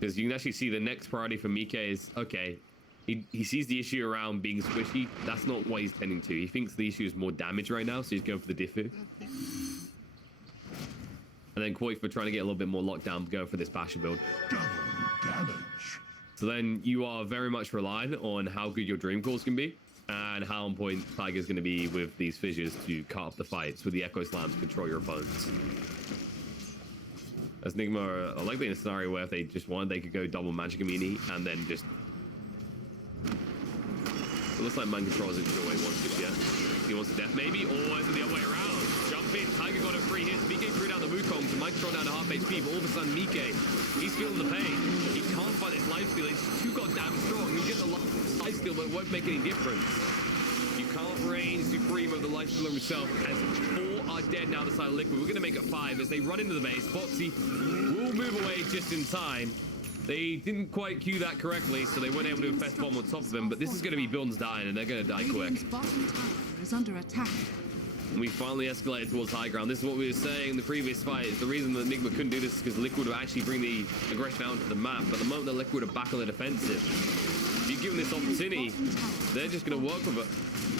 Because you can actually see the next priority for Mike is, okay, he sees the issue around being squishy. That's not what he's tending to. He thinks the issue is more damage right now, so he's going for the Diffu. And then Quake for trying to get a little bit more lockdown, going for this Bastion build. Double damage. So then you are very much reliant on how good your Dream Calls can be, and how on point Tiger's going to be with these fissures to cut up the fights with the Echo Slam to control your opponents. As Nigma are likely in a scenario where if they just wanted, they could go double magic immunity and then just... It looks like Mind Control isn't sure what he wants just yet. He wants the death maybe, or is it the other way around? Jump in, Tiger got a free hit. Mike threw down the Wukong, so Mind Control down to half HP, but all of a sudden Mike, he's feeling the pain. He can't fight this life steal, it's too goddamn strong. You get the life steal, but it won't make any difference. You can't reign supreme of the life stealer himself, as 4 are dead now the side of Liquid. We're going to make it 5 as they run into the base. Foxy will move away just in time. They didn't quite cue that correctly, so they weren't able to Infest Bomb on top of him, but this is going to be Buildings dying, and they're going to die quick. Radiant's bottom tower is under attack. And we finally escalated towards high ground. This is what we were saying in the previous fight. The reason that Nigma couldn't do this is because Liquid would actually bring the aggression out to the map, but the moment that Liquid are back on the defensive, if you give them this opportunity, they're just going to work with it.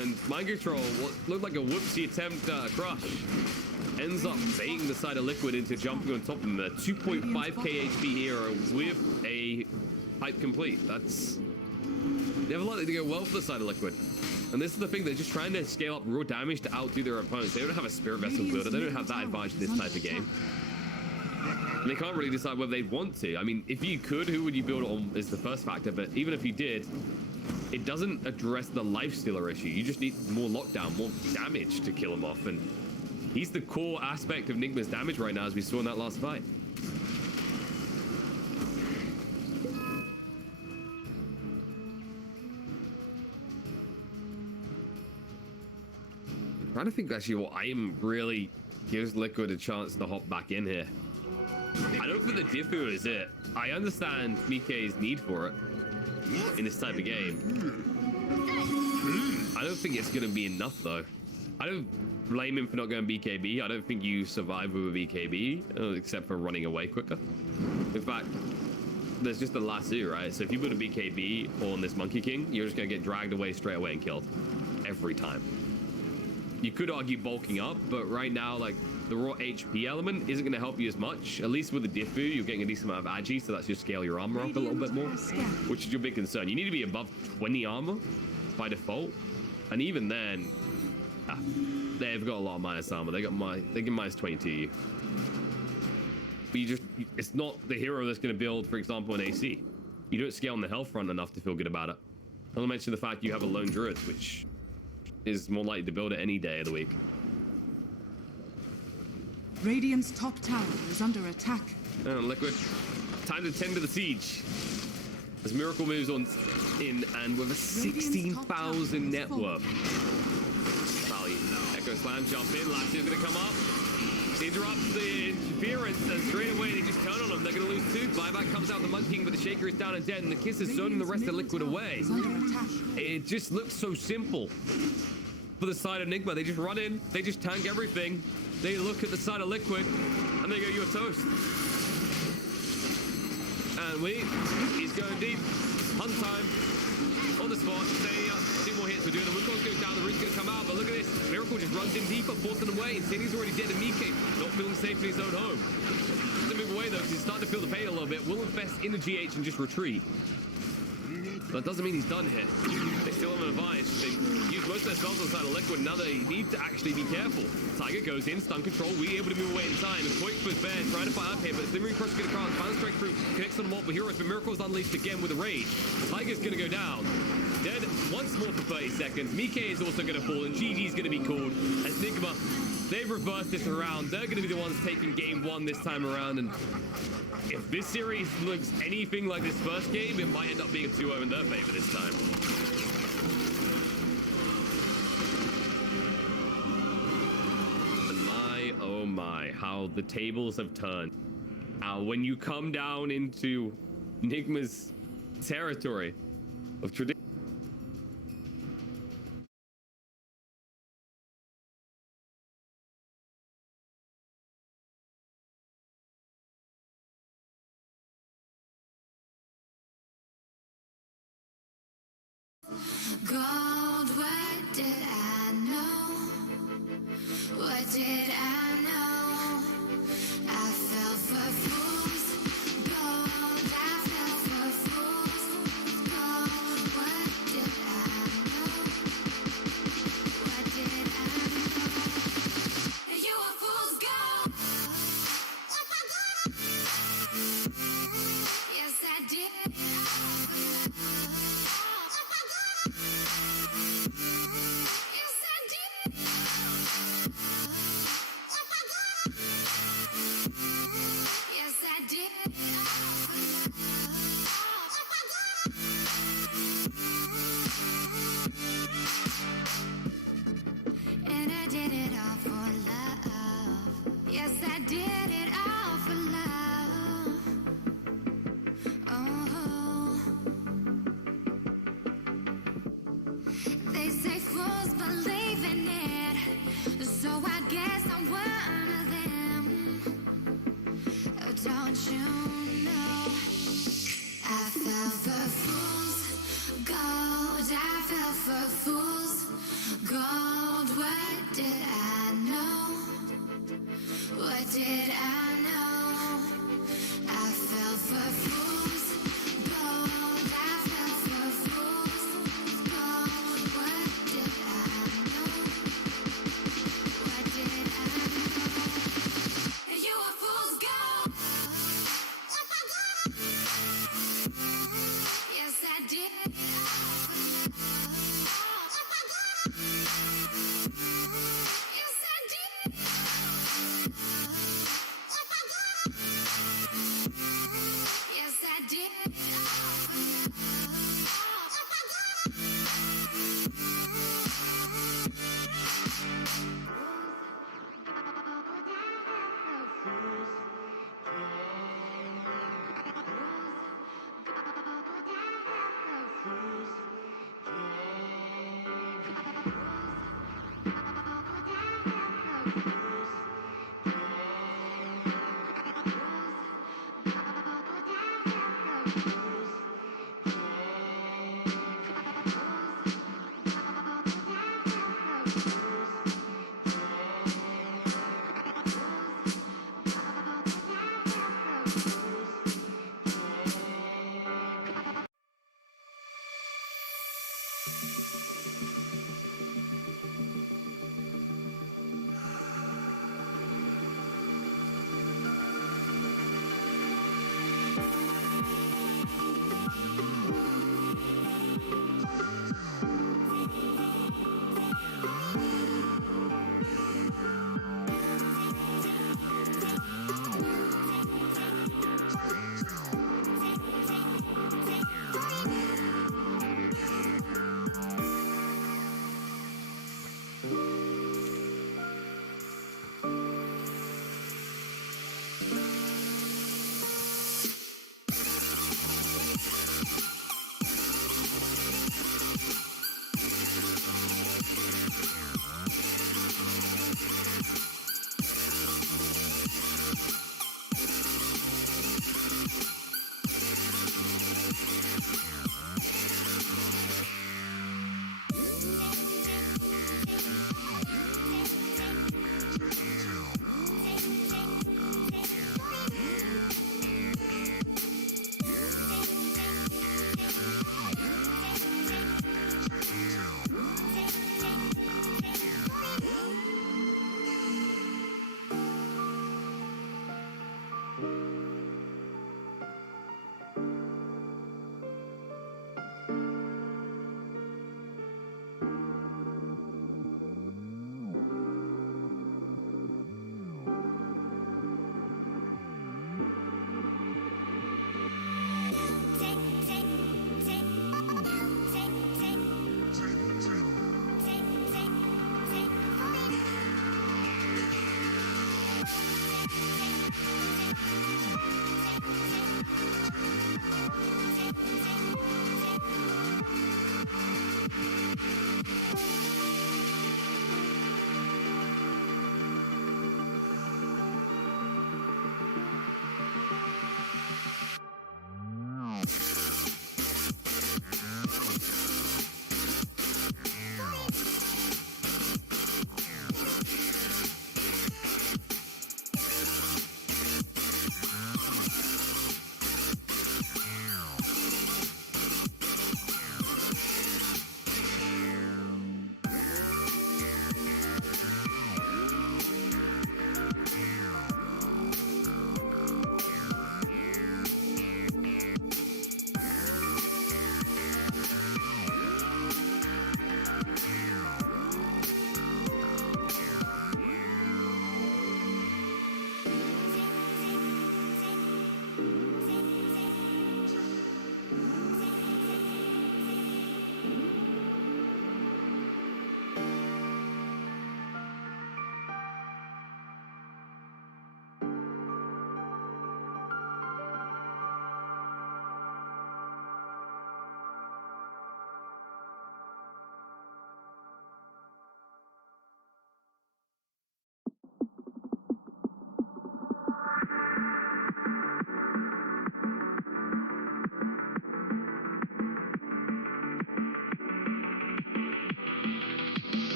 And Mind Control, what looked like a whoopsie attempt crush, ends up baiting the side of Liquid into jumping on top of him. A 2.5k HP hero with a pipe complete. That's never likely to go well for the side of Liquid. And this is the thing, they're just trying to scale up raw damage to outdo their opponents. They don't have a Spirit Vessel builder. They don't have that advantage in this type of game. They can't really decide whether they'd want to. I mean, if you could, who would you build it on is the first factor. But even if you did, it doesn't address the lifestealer issue. You just need more lockdown, more damage to kill him off. And he's the core aspect of Nigma's damage right now, as we saw in that last fight. I'm trying to think actually what aim really gives Liquid a chance to hop back in here. I don't think the Diffu is it. I understand Mike's need for it in this type of game. I don't think it's going to be enough, though. I don't blame him for not going BKB. I don't think you survive with a BKB, except for running away quicker. In fact, there's just a lasso, right? So if you put a BKB on this Monkey King, you're just going to get dragged away straight away and killed. Every time. You could argue bulking up, but right now, like, the raw HP element isn't going to help you as much. At least with the Diffu, you're getting a decent amount of agi, so that's just scale your armor up a little bit more, which is your big concern. You need to be above 20 armor by default, and even then, they've got a lot of minus armor. They get minus 20 to you. But it's not the hero that's going to build, for example, an AC. You don't scale on the health front enough to feel good about it. Not to mention the fact you have a lone druid, which is more likely to build it any day of the week. Radiant's top tower is under attack. Liquid, time to tend to the siege. As Miracle moves on in, and with a 16,000 net worth. Value. Echo Slam, jump in, Lassio's gonna come up. Interrupts the interference, and straight away they just turn on them. They're gonna lose two. Buyback comes out the Monkey King, but the Shaker is down and dead, and the Kiss is zoning the rest of Liquid away. It just looks so simple for the side of Nigma. They just run in, they just tank everything. They look at the side of Liquid, and they go, "You're toast." And he's going deep. Hunt time. On the spot. Two more hits. We're doing the Wukong's going down. The root's going to come out, but look at this. Miracle just runs in deeper, forcing away. And Cindy's already dead, and Mike not feeling safe in his own home. Doesn't move away, though, because he's starting to feel the pain a little bit. Will invest in the GH and just retreat. That doesn't mean he's done here. They still have an advantage. They use most of their spells on the side of Liquid. Now they need to actually be careful. Tiger goes in, stun control. We able to move away in time. And Point for his bear, trying to fight up here, but Simmering Crush is going to cross. Final strike through, connects on the multiple heroes, but Miracle's unleashed again with a rage. Tiger's going to go down. Dead once more for 30 seconds. Mike is also going to fall, and GG's going to be called as Nigma. They've reversed this around. They're going to be the ones taking game one this time around, and if this series looks anything like this first game, it might end up being a 2-0 in their favor this time. And my, oh my, how the tables have turned. Now, when you come down into Nigma's territory of tradition, Gold, what did I know? What did I know? I fell for fools. Gold, I fell for fools. Gold, what did I know? What did I know? You were fools, gold. Yes, I did. And I did it all for love. Yes, I did it all for love. Oh, they say fools believe in it, so I guess I'm one of them. Oh, don't you know? I fell for fools. Gold, I fell for fools. Gold, what did I know? What did I know? I fell for fools. Gold, I fell for fools. Gold, what did I know? What did I know? You were fools, gold.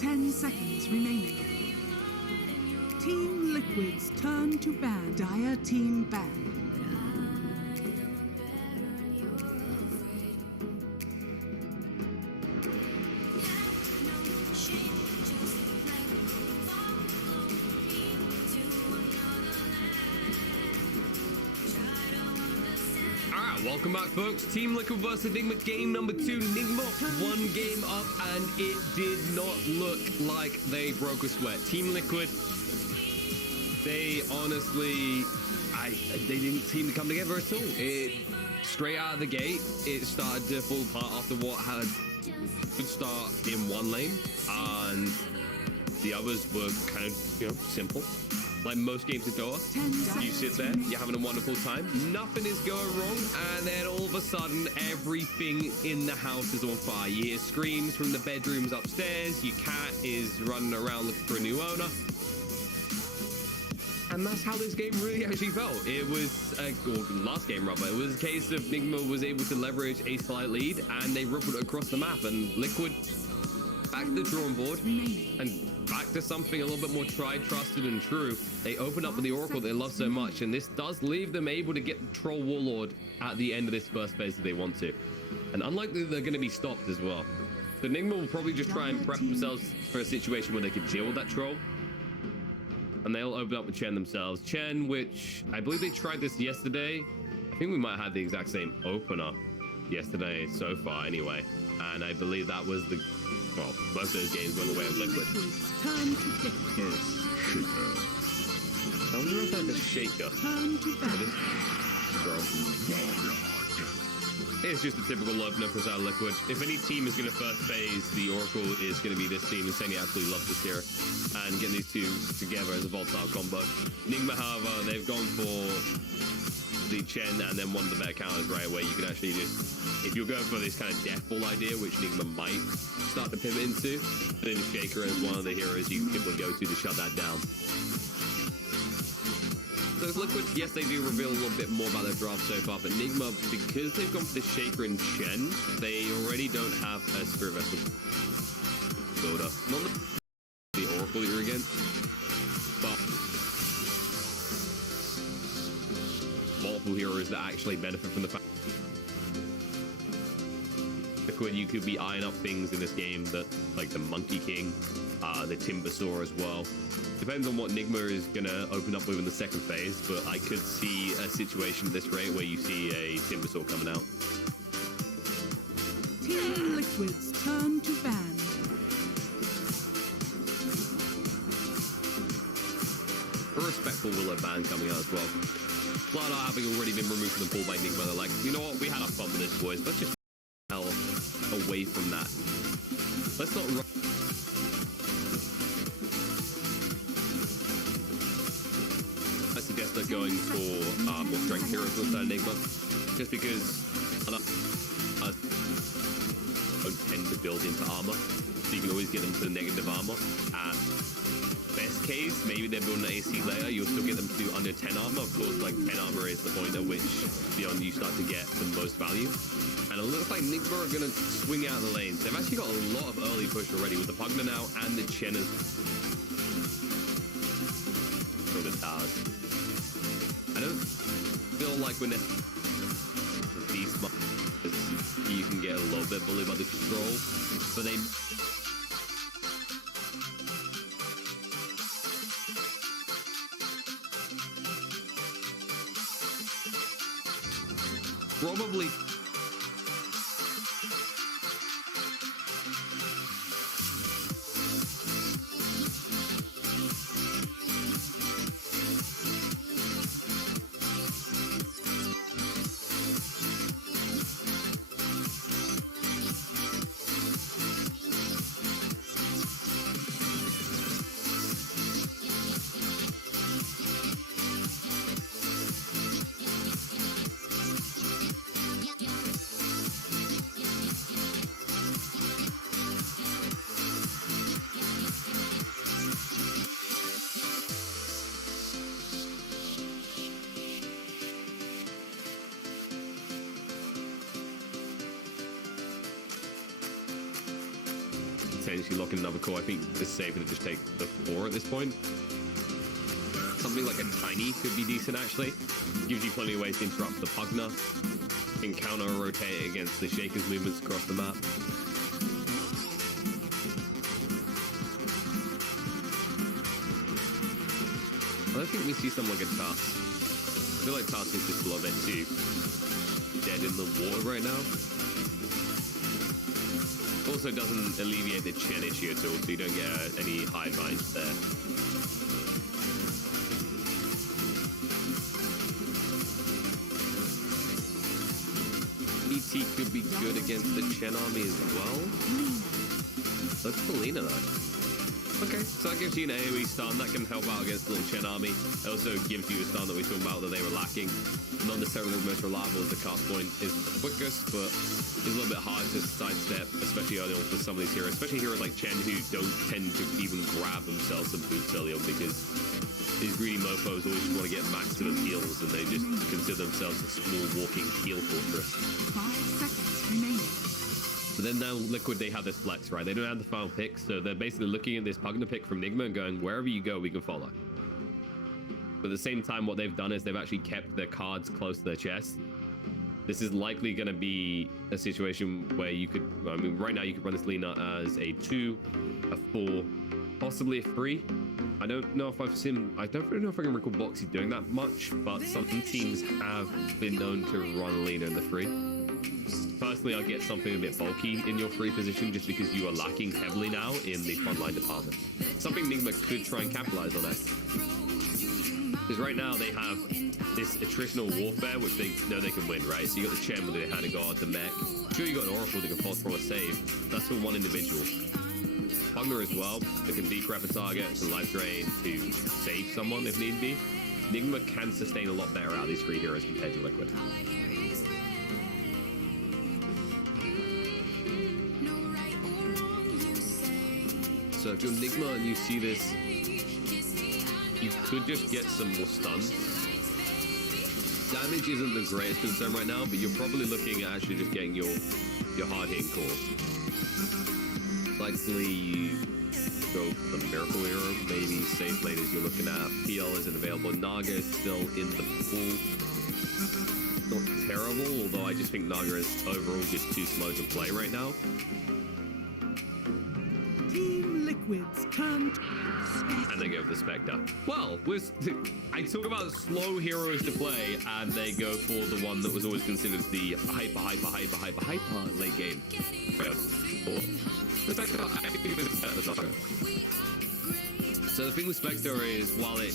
10 seconds remaining. Team Liquid's turn to ban. Dire team ban. Alright, welcome back, folks. Team Liquid versus Nigma, game number 2. Nigma, 1 game up, and it did not look like they broke a sweat. Team Liquid, they honestly, they didn't seem to come together at all. Straight out of the gate, it started to fall apart after what had a good start in one lane, and the others were kind of, simple. Like most games of Dota, you sit there, you're having a wonderful time, nothing is going wrong, and then all of a sudden, everything in the house is on fire. You hear screams from the bedrooms upstairs, your cat is running around looking for a new owner. And that's how this game really actually felt. It was, or last game rather, it was a case of Nigma was able to leverage a slight lead, and they rippled it across the map, and Liquid back to the drawing board, and back to something a little bit more tried, trusted, and true. They open up with the Oracle they love so much, and this does leave them able to get Troll Warlord at the end of this first phase if they want to. And unlikely they're going to be stopped as well. So Nigma will probably just try and prep themselves for a situation where they can deal with that Troll. And they'll open up with Chen themselves. Chen, which I believe they tried this yesterday. I think we might have had the exact same opener yesterday so far anyway. And I believe that was the, well, most of those games went the way of Liquid. Turn to pick. I wonder if that's a shaker. Turn to ban. It's just a typical opener for our Liquid. If any team is going to first phase, the Oracle is going to be this team. And Seni absolutely loves this hero. And getting these two together as a volatile combo. Nigma, however, they've gone for the Chen and then one of the better counters right away. You can actually just, if you're going for this kind of deathball idea, which Nigma might start to pivot into, then Shaker is one of the heroes you can typically go to shut that down. So Liquid, yes, they do reveal a little bit more about their draft so far, but Nigma, because they've gone for the Shaker and Chen, they already don't have a Spirit Vessel builder. Not the Oracle you're against, but multiple heroes that actually benefit from the fact Liquid, you could be eyeing up things in this game that, like the Monkey King, the Timbersaw as well. Depends on what Nigma is going to open up with in the second phase, but I could see a situation at this rate where you see a Timbersaw coming out. Team Liquid's turn to ban. A respectful Willow ban coming out as well. Starladder having already been removed from the pool by Nigma, they're like, you know what, we had our fun with this, boys. Let's just hell away from that. Let's not run. I suggest they're going for more strength heroes with that Nigma, just because don't tend to build into armor, so you can always get them to the negative armor. Best case, maybe they're building an AC layer, you'll still get them to under 10 armor. Of course, like 10 armor is the point at which beyond you start to get the most value. And it looks like Nigma are going to swing out the lanes. They've actually got a lot of early push already with the Pugna now and the Chenas for the towers. I don't feel like when these you can get a little bit bullied by the control, but they probably potentially lock in another core. I think it's safer to just take the 4 at this point. Something like a tiny could be decent, actually. Gives you plenty of ways to interrupt the Pugner. Can counter or rotate against the Shaker's movements across the map. I don't think we see someone like a Tusk. I feel like Tusk is just a little bit too dead in the water right now. Also doesn't alleviate the Chen issue at all, so you don't get any high binds there. ET could be good against the Chen army as well. Let's for Lina though. Okay, so that gives you an AoE stun that can help out against the little Chen army. It also gives you a stun that we talked about that they were lacking. Not necessarily the most reliable as the cast point is the quickest, but it's a little bit hard to sidestep, especially early on for some of these heroes, especially heroes like Chen who don't tend to even grab themselves some boots early on because these greedy mofos always want to get maximum heals and they just consider themselves a small walking heal fortress. 5 seconds remaining. But then now Liquid, they have this flex, right? They don't have the final pick, so they're basically looking at this Pugner pick from Nigma and going, wherever you go, we can follow. But at the same time, what they've done is they've actually kept their cards close to their chest. This is likely going to be a situation where you could, I mean, right now you could run this Lina as a 2, a 4, possibly a 3. I don't know if I've seen, I don't really know if I can recall Boxy doing that much, but some teams have been known to run Lina in the 3. Personally, I'll get something a bit bulky in your 3 position just because you are lacking heavily now in the frontline department. Something Nigma could try and capitalize on that. Because right now they have this attritional warfare, which they know they can win, right? So you got the Chen with the hand of God, the mech. Sure, you got an Oracle that can pulse from a save. That's for one individual. Pugner as well, that can decrep a target and life drain to save someone if need be. Nigma can sustain a lot better out of these 3 heroes compared to Liquid. So if you're Nigma and you see this, you could just get some more stuns. Damage isn't the greatest concern right now, but you're probably looking at actually just getting your hard-hitting cores. Likely you go for the Miracle Hero, maybe safe lane as you're looking at. PL isn't available. Naga is still in the pool. Not terrible, although I just think Naga is overall just too slow to play right now. Team Liquid's turn. And they go for the Spectre. Well, I talk about slow heroes to play, and they go for the one that was always considered the hyper late game. The Spectre, I think it's better than Naga. So the thing with Spectre is, while it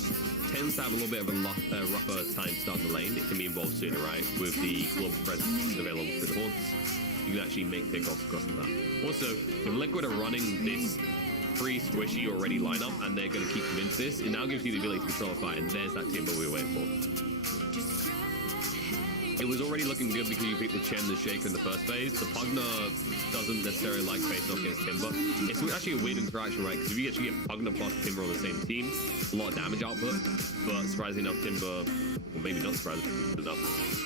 tends to have a little bit of a rougher time starting the lane, it can be involved sooner, right? With the global presence available through the haunts, you can actually make pickoffs across the map. Also, if Liquid are running this free squishy already lineup and they're going to keep them into this, it now gives you the ability to control a fight, and there's that Timber we were waiting for. It was already looking good because you picked the Chen, the Shaker in the first phase. The Pugner doesn't necessarily like facing off against Timber. It's actually a weird interaction, right? Because if you actually get Pugner plus Timber on the same team, a lot of damage output, but surprisingly enough, Timber, or maybe not surprisingly enough,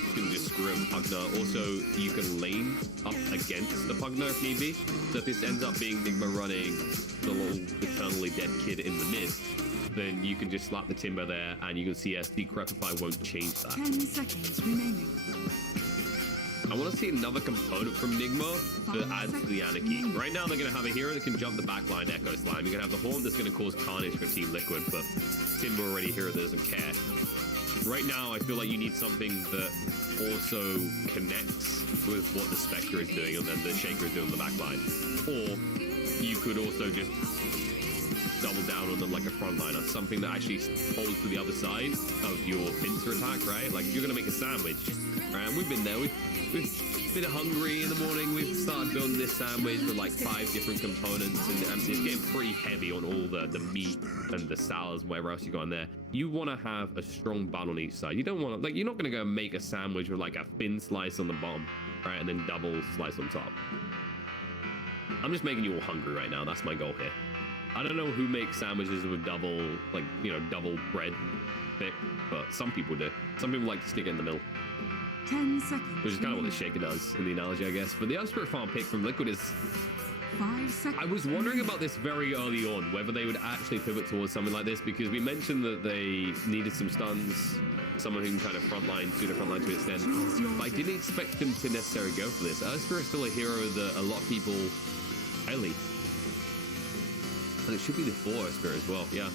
you can just screw him Pugner. Also, you can lane up against the Pugner if need be. So if this ends up being Nigma running the little eternally dead kid in the mid, then you can just slap the Timber there and you can see SD Crepify won't change that. 10 seconds remaining. I want to see another component from Nigma that adds to the anarchy. Right now they're going to have a hero that can jump the backline Echo Slime. You're going to have the Horn that's going to cause carnage for Team Liquid, but Timber already a hero that doesn't care. Right now I feel like you need something that also connects with what the Spectre is doing and then the Shaker is doing on the backline. Or you could also just double down on them like a frontliner, something that actually holds to the other side of your pincer attack, right? Like if you're gonna make a sandwich, right? And we've been there, we've been hungry in the morning, we've started building this sandwich with like 5 different components, and it's getting pretty heavy on all the meat and the salads and whatever else you got in there. You want to have a strong bun on each side. You don't want to, like, you're not gonna go make a sandwich with like a thin slice on the bottom, right, and then double slice on top. I'm just making you all hungry right now. That's my goal here. I don't know who makes sandwiches with double, like, you know, double bread thick, but some people do. Some people like to stick it in the middle. 10 seconds. Which is kind of what the Shaker does in the analogy, I guess. But the other Spirit Farm pick from Liquid is 5 seconds. I was wondering about this very early on, whether they would actually pivot towards something like this, because we mentioned that they needed some stuns, someone who can kind of frontline, do the frontline to extend. But I didn't expect them to necessarily go for this. Earthspirit's still a hero that a lot of people highly. And it should be the 4 Earthspirit as well, yeah.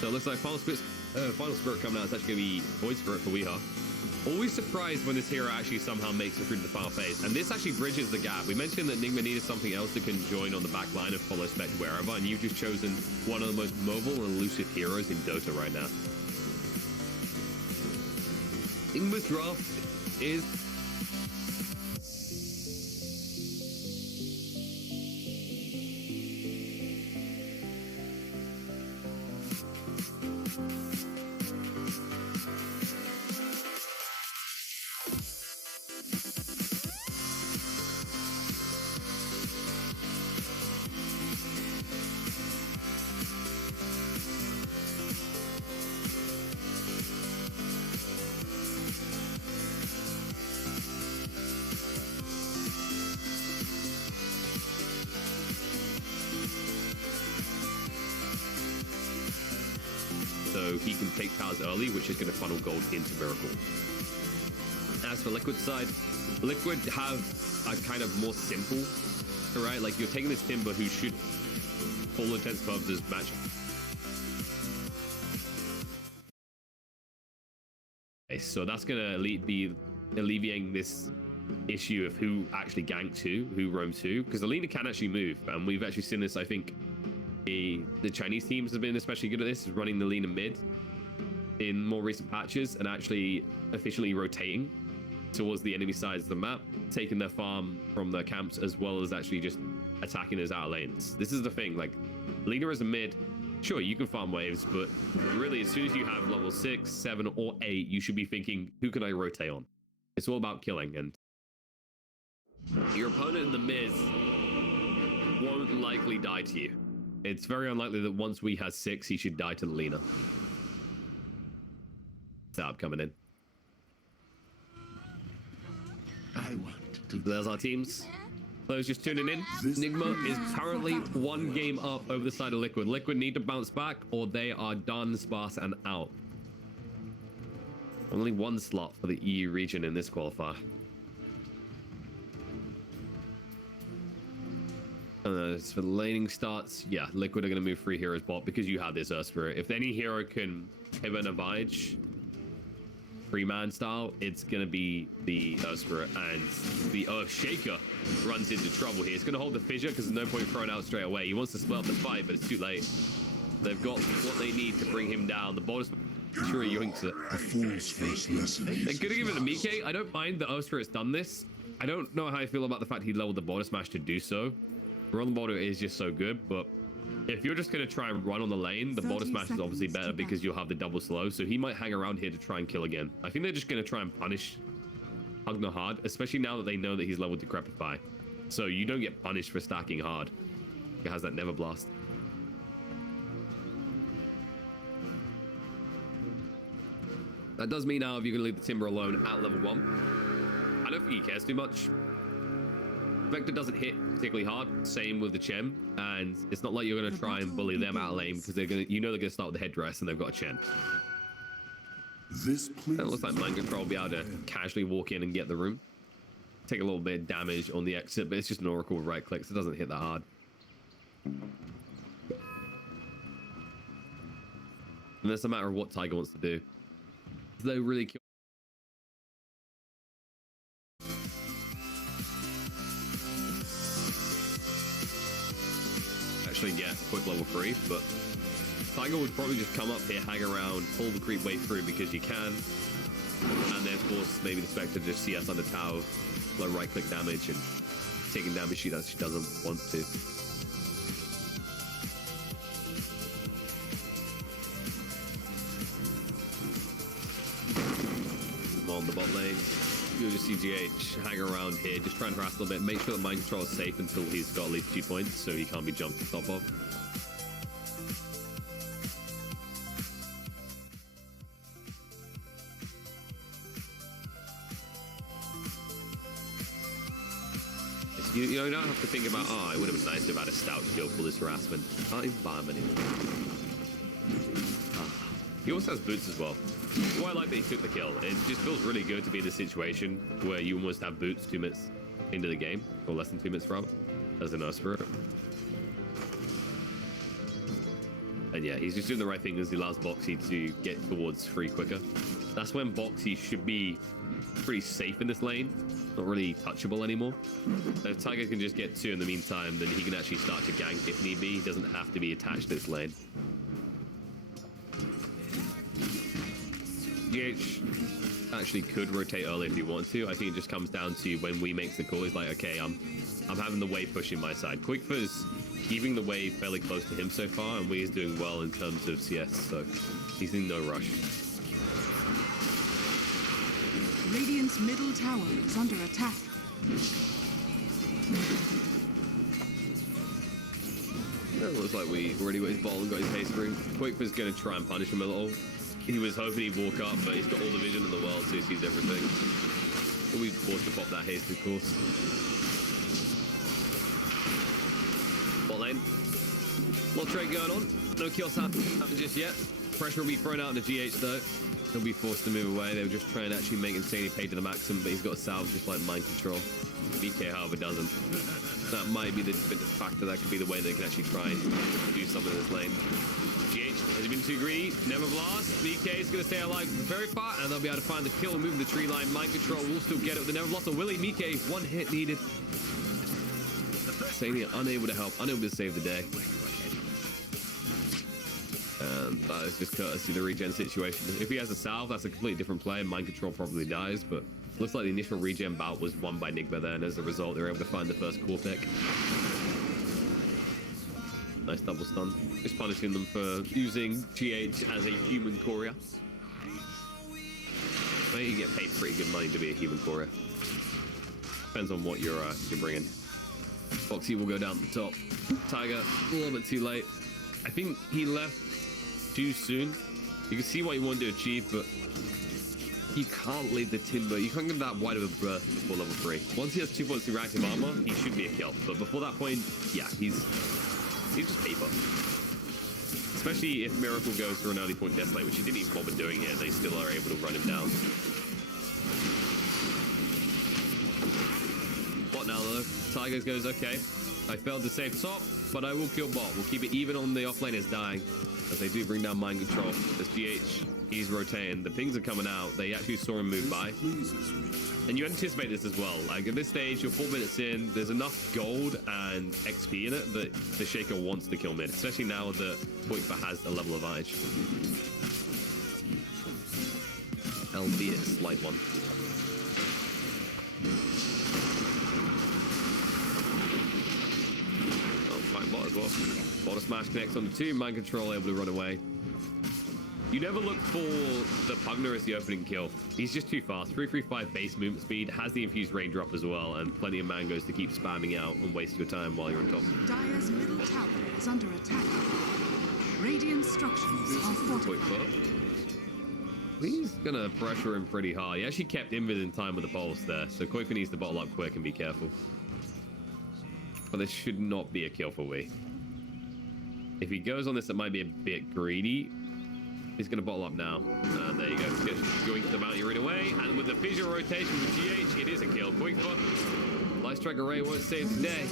So it looks like Final Spirit coming out is actually going to be Void Spirit for Weeha. Always surprised when this hero actually somehow makes it through to the final phase. And this actually bridges the gap. We mentioned that Nigma needed something else that can join on the back line of follow spec wherever, and you've just chosen one of the most mobile and elusive heroes in Dota right now. Nigma's draft is... so he can take towers early, which is going to funnel gold into Miracle. As for Liquid's side, Liquid have a kind of more simple, right? Like you're taking this Timber who should, for all intents and purposes, match. Okay, so that's going to be alleviating this issue of who actually ganks who roams who, because Alina can actually move, and we've actually seen this, I think. The Chinese teams have been especially good at this, running the Lina mid in more recent patches and actually efficiently rotating towards the enemy sides of the map, taking their farm from their camps as well as actually just attacking those outer lanes. This is the thing, like Lina as a mid, sure, you can farm waves, but really as soon as you have level 6, 7, or 8, you should be thinking, who can I rotate on? It's all about killing, and your opponent in the mid won't likely die to you. It's very unlikely that once we has 6, he should die to the Lina. Setup coming in. I want to. There's our teams. Those just tuning in. Nigma is currently 1 game up over the side of Liquid. Liquid need to bounce back or they are done, sparse, and out. Only 1 slot for the EU region in this qualifier. As for the laning starts, yeah, Liquid are going to move 3 heroes bot because you have this Earthspirit. If any hero can pivot and Abide 3-man style, it's going to be the Earthspirit, and the Earthshaker runs into trouble here. It's going to hold the Fissure because there's no point throwing out straight away. He wants to split up the fight, but it's too late. They've got what they need to bring him down. The bot sure yoinks it. A fool's first lesson. They're going to give it to Mike. I don't mind that Earthspirit's done this. I don't know how I feel about the fact he leveled the border smash to do so. Run the border is just so good, but if you're just going to try and run on the lane, the border smash is obviously better because you'll have the double slow, so he might hang around here to try and kill again. I think they're just going to try and punish Hugna hard, especially now that they know that he's leveled Decrepify. So you don't get punished for stacking hard. It has that Never Blast. That does mean now if you're going to leave the Timber alone at level 1, I don't think he cares too much. Vector doesn't hit particularly hard, same with the Chen, and it's not like you're going to try and bully them out of lane because they're going to, you know, they're going to start with the headdress and they've got a Chen. This It looks like Mind Control will be able to casually walk in and get the room. Take a little bit of damage on the exit, but it's just an Oracle with right clicks. It doesn't hit that hard. And that's a matter of what Tiger wants to do. They really kill. Actually get quick level 3, but Tiger would probably just come up here, hang around, pull the creep way through because you can, and then force maybe the Spectre to just see us on the tower, like right click damage and taking damage she doesn't want to. On the bot lane, you'll just see GH hang around here, just trying to harass a little bit, make sure that Mind Control is safe until he's got at least 2 points, so he can't be jumped on top of. You don't have to think about, oh, it would have been nice to have had a stout to go for this harassment. Can't even buy him anymore. He also has boots as well. That's why I like that he took the kill. It just feels really good to be in a situation where you almost have boots 2 minutes into the game, or less than 2 minutes from, as a nurse spirit. And yeah, he's just doing the right thing as he allows Boxy to get towards free quicker. That's when Boxy should be pretty safe in this lane, not really touchable anymore. So if Tiger can just get 2 in the meantime, then he can actually start to gank if need be. He doesn't have to be attached to this lane. GH actually could rotate early if he wants to. I think it just comes down to when we makes the call. He's like, okay, I'm having the wave pushing my side. Quickfir's keeping the wave fairly close to him so far, and Wee's doing well in terms of CS, so he's in no rush. Radiant's middle tower is under attack. It looks like we already got his ball and got his haste ring. Quickfir's going to try and punish him a little. He was hoping he'd walk up, but he's got all the vision in the world, so he sees everything. But we've forced to pop that haste, of course. Bot lane. Lot trade going on. No kills happen just yet. Pressure will be thrown out into GH though. He'll be forced to move away. They were just trying to actually make Insanity pay to the maximum, but he's got a salve just like mind control. BK, however, doesn't. That might be the factor. That could be the way they can actually try and do something in this lane. GH has been too greedy. Never blast. BK is going to stay alive very far, and they'll be able to find the kill, moving the tree line. Mind control will still get it with the never lost. Willie Mike, 1 hit needed. Insanity unable to help, unable to save the day. And that is just courtesy of the regen situation. If he has a salve, that's a completely different play. Mind control probably dies, but looks like the initial regen bout was won by Nigma there, and as a result, they were able to find the first core pick. Nice double stun. Just punishing them for using GH as a human courier. I think you get paid pretty good money to be a human courier. Depends on what you're bringing. Foxy will go down the top. Tiger, a little bit too late. I think he left too soon. You can see what you want to achieve, but you can't leave the timber. You can't get that wide of a berth before level 3. Once he has 2.2 reactive armor, he should be a kill. But before that point, yeah, he's just paper. Especially if Miracle goes for an early point death slate, which he didn't even bother doing here. They still are able to run him down. What now though? Tigers goes, okay, I failed to save top, but I will kill bot. We'll keep it even on the offlaners dying, as they do bring down mind control. As GH, he's rotating. The pings are coming out. They actually saw him move by. And you anticipate this as well. Like at this stage, you're 4 minutes in, there's enough gold and XP in it that the Shaker wants to kill mid, especially now that Quickfire has a level advantage. Albeit a slight one. Oh, fine bot as well. Bot smash connects on the 2, mind control able to run away. You never look for the Pugner as the opening kill. He's just too fast. 335 base movement speed, has the infused range drop as well, and plenty of mangoes to keep spamming out and waste your time while you're on top. Dire's middle tower is under attack. Radiant structures are fortified. He's gonna pressure him pretty hard. He actually kept Invis in time with the pulse there, so Koifa needs to bottle up quick and be careful. But this should not be a kill for Wii. If he goes on this, it might be a bit greedy. He's going to bottle up now. And there you go. Just going to the bounty right away. And with the visual rotation with GH, it is a kill. Quickfoot. Light Strike Array won't save today.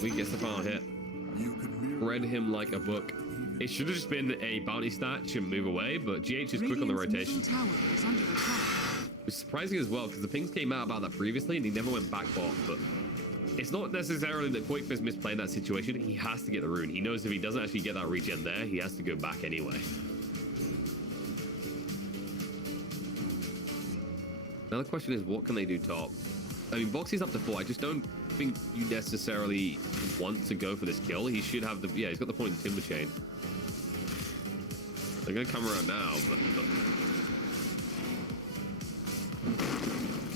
We gets the final hit. Read him like a book. It should have just been a bounty stat. Shouldn't move away. But GH is quick on the rotation. It's surprising as well because the pings came out about that previously and he never went back bot. But it's not necessarily that Quickfoot's misplaying that situation. He has to get the rune. He knows if he doesn't actually get that regen there, he has to go back anyway. Another question is, what can they do top? I mean, Boxy's up to 4. I just don't think you necessarily want to go for this kill. He should have the... Yeah, he's got the point in Timber Chain. They're going to come around now, but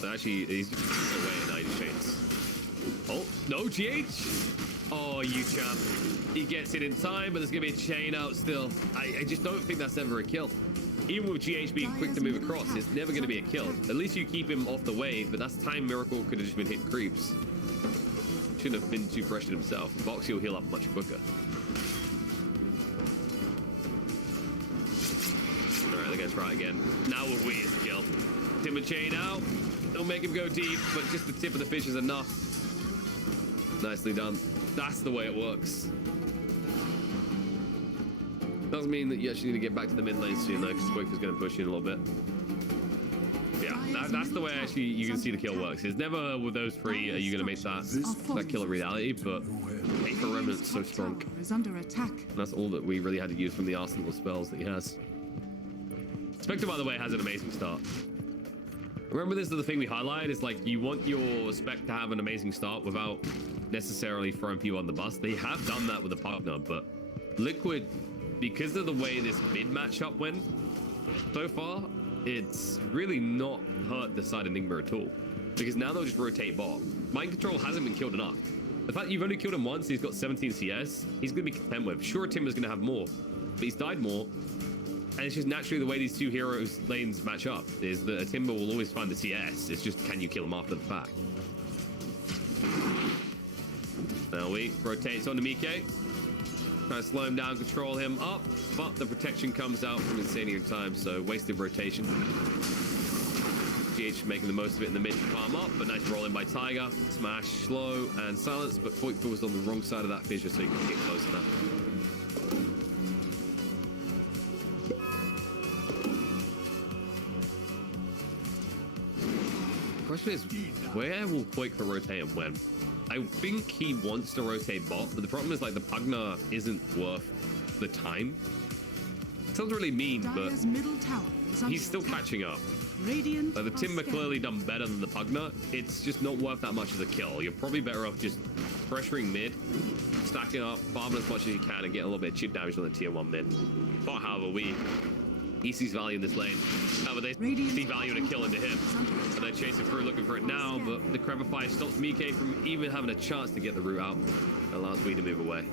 so actually, he's away at 90 chains. Oh, no, GH! Oh, you champ. He gets it in time, but there's going to be a chain out still. I just don't think that's ever a kill. Even with GH being quick to move across, it's never going to be a kill. At least you keep him off the wave, but that's time Miracle could have just been hitting creeps. shouldn't have been too pressured himself. Boxy will heal up much quicker. All right, they're gonna try again. Now we're weird kill. Timber chain out. Don't make him go deep, but just the tip of the fish is enough. Nicely done. That's the way it works. Doesn't mean that you actually need to get back to the mid lane soon though, because Quick is going to push you in a little bit. Yeah, that's the way actually you can see the kill works. It's never with those three are you going to make that kill a reality, but hey, for Remnant's so strong. Is under attack. And that's all that we really had to use from the arsenal of spells that he has. Spectre, by the way, has an amazing start. Remember, this is the thing we highlight, is like you want your spec to have an amazing start without necessarily throwing people on the bus. They have done that with the partner, but Liquid, because of the way this mid matchup went so far, it's really not hurt the side of Nigma at all. Because now they'll just rotate bot. Mind Control hasn't been killed enough. The fact you've only killed him once, he's got 17 CS, he's going to be content with. Sure, Timber's going to have more, but he's died more. And it's just naturally the way these two heroes lanes match up, is that a Timber will always find the CS. It's just, can you kill him after the fact? Now we rotates onto Mike. Try to slow him down, control him up, but the protection comes out from Insanity in time, so wasted rotation. GH making the most of it in the mid to farm up, but nice rolling by Tiger. Smash, slow, and silence, but Quake was on the wrong side of that fissure, so you can get close to that. Question is, where will Quake rotate and when? I think he wants to rotate bot, but the problem is like the Pugna isn't worth the time. Sounds really mean, but he's still catching up. Like the Timber clearly done better than the Pugna. It's just not worth that much as a kill. You're probably better off just pressuring mid, stacking up, farming as much as you can, and getting a little bit of chip damage on the tier 1 mid. But however, he sees value in this lane. However, they see value in a kill into him. And they're chasing through looking for it now, but the Qualifiers stops Mike from even having a chance to get the root out. It allows me to move away.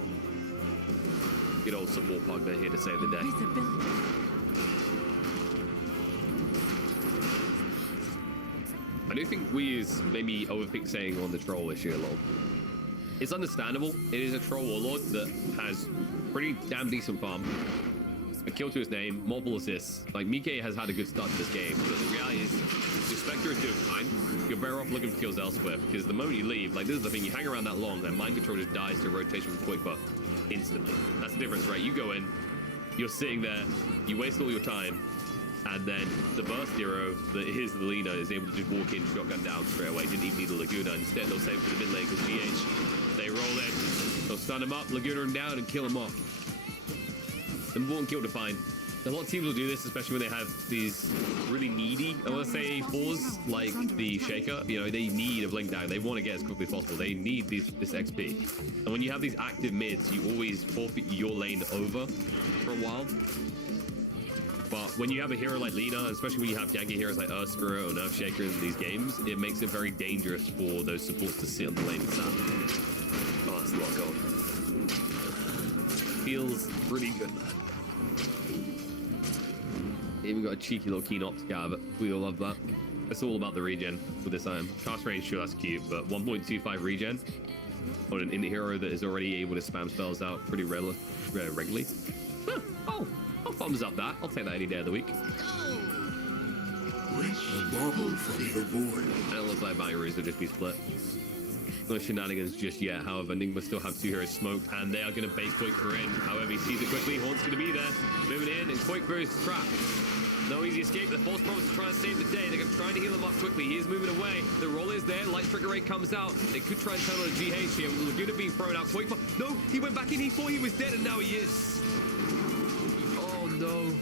Good old support Pugna here to save the day. I do think we is maybe overfixating on the troll issue a little. It's understandable. It is a troll warlord that has pretty damn decent farm. A kill to his name, multiple assists. Like, Mike has had a good start to this game, but the reality is, your Spectre is doing fine. You're better off looking for kills elsewhere, because the moment you leave, like, this is the thing, you hang around that long, and Mind Control just dies to rotation with Quick Buff instantly. That's the difference, right? You go in, you're sitting there, you waste all your time, and then the burst hero that is the Lina is able to just walk in, shotgun down straight away. Didn't even need the Laguna. Instead, they'll save for the mid lane because GH. They roll in, they'll stun him up, Laguna him down, and kill him off. Important kill to find. A lot of teams will do this, especially when they have these really needy, I want to say, fours like the Shaker. You know, they need a blink down. They want to get as quickly as possible. They need this XP. And when you have these active mids, you always forfeit your lane over for a while. But when you have a hero like Lina, especially when you have ganking heroes like Earthspirit or Nerf Shaker in these games, it makes it very dangerous for those supports to sit on the lane and stand. Oh, that's a lot of gold. Feels pretty good, man. Even got a cheeky little keen opt guy, but we all love that. It's all about the regen with this item. Cast range, sure, that's cute, but 1.25 regen on an indie hero that is already able to spam spells out pretty regularly. Huh. Oh, I'll thumbs up that. I'll take that any day of the week. And it looks like Valkyries will just be split. No shenanigans just yet. However, Nigma still have two heroes smoked, and they are going to bait Quakefer in. However, he sees it quickly. Haunt's going to be there. Moving in, and Quakefer is trapped. No easy escape. The false promise is trying to save the day. They're trying to heal him up quickly. He is moving away. The roll is there. Light trigger rate comes out. They could try and turn on a GH here. With Laguna being thrown out. Quakefer. No, he went back in. He thought he was dead, and now he is. Oh, no.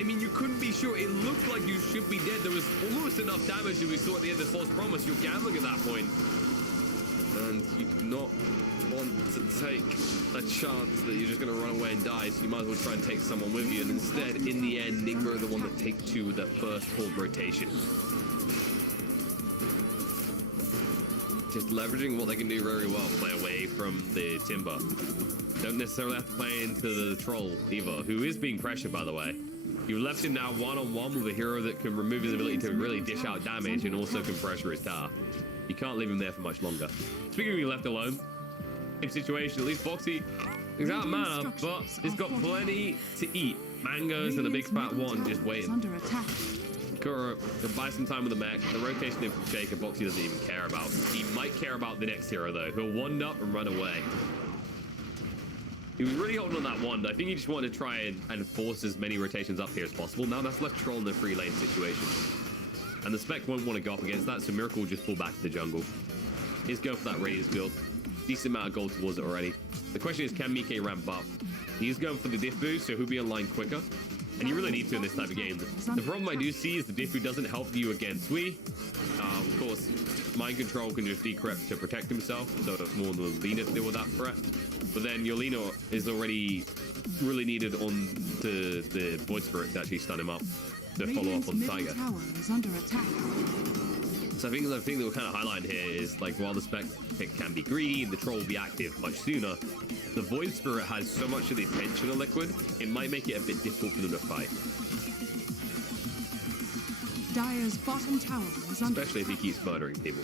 I mean, you couldn't be sure. It looked like you should be dead. There was almost enough damage that we saw at the end of false promise. You're gambling at that point. And you do not want to take a chance that you're just going to run away and die, so you might as well try and take someone with you. And instead, in the end, Nigma are the one that take two with that first hold rotation. Just leveraging what they can do very well. Play away from the Timber. Don't necessarily have to play into the Troll either, who is being pressured, by the way. You left him now one-on-one with a hero that can remove his ability to really dish out damage and also can pressure his tower. You can't leave him there for much longer. Speaking of being left alone, in situation, at least Boxy is out of mana, but he's got plenty to eat. Mangoes and a big fat one just waiting. Under attack. Kuro can buy some time with the mech. The rotation in from Shaker, Boxy doesn't even care about. He might care about the next hero though. He'll wand up and run away. He was really holding on that wand. I think he just wanted to try and force as many rotations up here as possible. Now that's left Troll in the free lane situation. And the spec won't want to go up against that, so Miracle will just pull back to the jungle. He's going for that Radiance build. Decent amount of gold towards it already. The question is, can Mike ramp up? He's going for the diff boost, so he'll be online quicker. And you really need to in this type of game. The problem I do see is the diff boost doesn't help you against Sui. Of course, Mind Control can just decrypt to protect himself, so it's more than Lina to deal with that threat. But then your Lina is already really needed on the Void Spirit to actually stun him up to follow up on the Tiger. Tower is under attack. So I think the thing that we're kind of highlighting here is, like, while the spec pick can be greedy and the Troll will be active much sooner, the Void Spirit has so much of the attention on Liquid, it might make it a bit difficult for them to fight. Dire's bottom tower is under Especially if he keeps murdering people.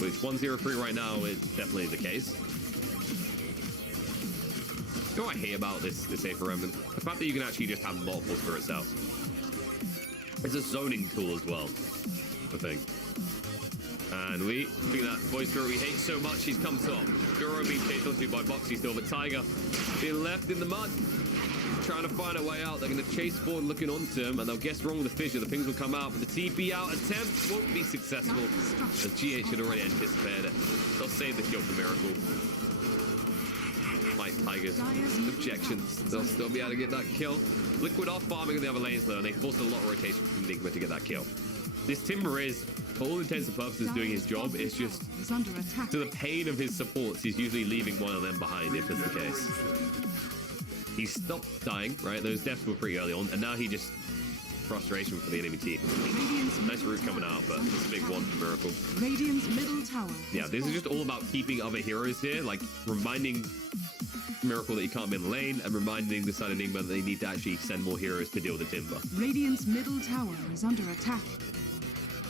With 1-0-3 right now, it's definitely the case. You know what I hate about this Aether Remnant? The fact that you can actually just have multiple spirits out. It's a zoning tool as well, I think. And we think that Void Spirit we hate so much, he's come top. Guro being chased onto by Boxy still, but Tiger being left in the mud, trying to find a way out. They're going to chase forward looking onto him, and they'll guess wrong with the fissure. The pings will come out, but the TP out attempt won't be successful, as GH had already anticipated it. They'll save the kill for Miracle. Fight Tigers. Objections. They'll still be able to get that kill. Liquid are farming on the other lanes though, and they forced a lot of rotation from Nigma to get that kill. This Timber is, for all intents and purposes, doing his job. It's just, to the pain of his supports, he's usually leaving one of them behind if that's the case. He stopped dying, right? Those deaths were pretty early on, and now he just frustration for the enemy team. Nice root coming out, but it's a big one for Miracle. Radiant's middle tower. Yeah, this is just all about keeping other heroes here, like reminding Miracle that he can't be in the lane, and reminding the side of Nigma that they need to actually send more heroes to deal with the Timber. Radiant's middle tower is under attack.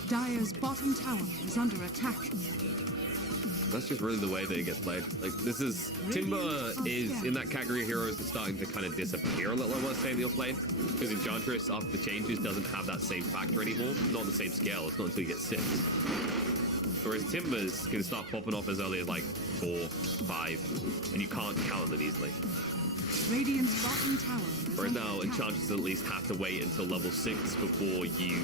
Dire's bottom tower is under attack. That's just really the way that it gets played. Like, this is... Timber is in that category of heroes that's starting to kind of disappear a little, I want to say, in the offlane. Because Enchantress, after the changes, doesn't have that same factor anymore. Not on the same scale. It's not until you get 6. Whereas Timbers can start popping off as early as, like, 4, 5. And you can't count them easily. Radiant's bottom tower is Whereas under now, attack. Enchantress at least have to wait until level 6 before you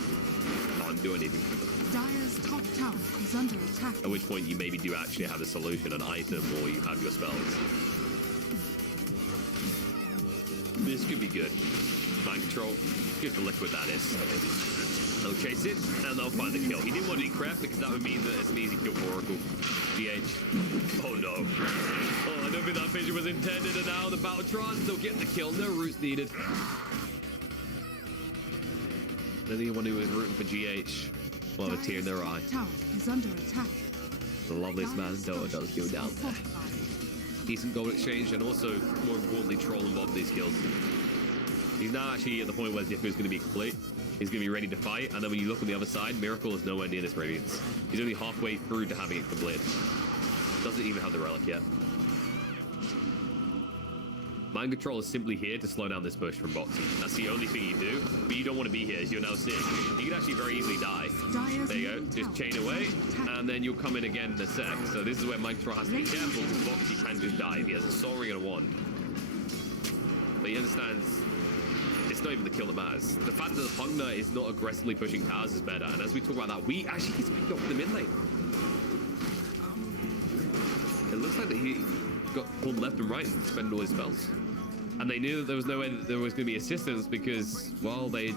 can't do anything to them. Dire's top tower is under attack. At which point you maybe do actually have a solution, an item, or you have your spells. This could be good. Mind Control, good for Liquid that is. They'll chase it, and they'll find the kill. He didn't want to decrep because that would mean that it's an easy kill for Oracle. GH. Oh no. Oh, I don't think that vision was intended, and now the Battletron, they'll get the kill. No roots needed. Anyone who is rooting for GH will have a tear in their eye. Tower is under attack. The loveliest man in Dota does go down there. Decent gold exchange, and also, more importantly, Troll involved in these kills. He's now actually at the point where Diffu is going to be complete. He's going to be ready to fight, and then when you look on the other side, Miracle is nowhere near this Radiance. He's only halfway through to having it complete. Doesn't even have the Relic yet. Mind Control is simply here to slow down this push from Boxy. That's the only thing you do, but you don't want to be here, as you're now seeing. You can actually very easily die. There you go, just chain away, and then you'll come in again in a sec. So this is where Mind Control has to be careful, because Boxy can just die if he has a Soul Ring and a Wand. But he understands it's not even the kill that matters. The fact that the Pugna is not aggressively pushing towers is better, and as we talk about that, we actually get picked up in the mid lane. It looks like that he got pulled left and right and spent all his spells. And they knew that there was no way that there was going to be assistance because, well, they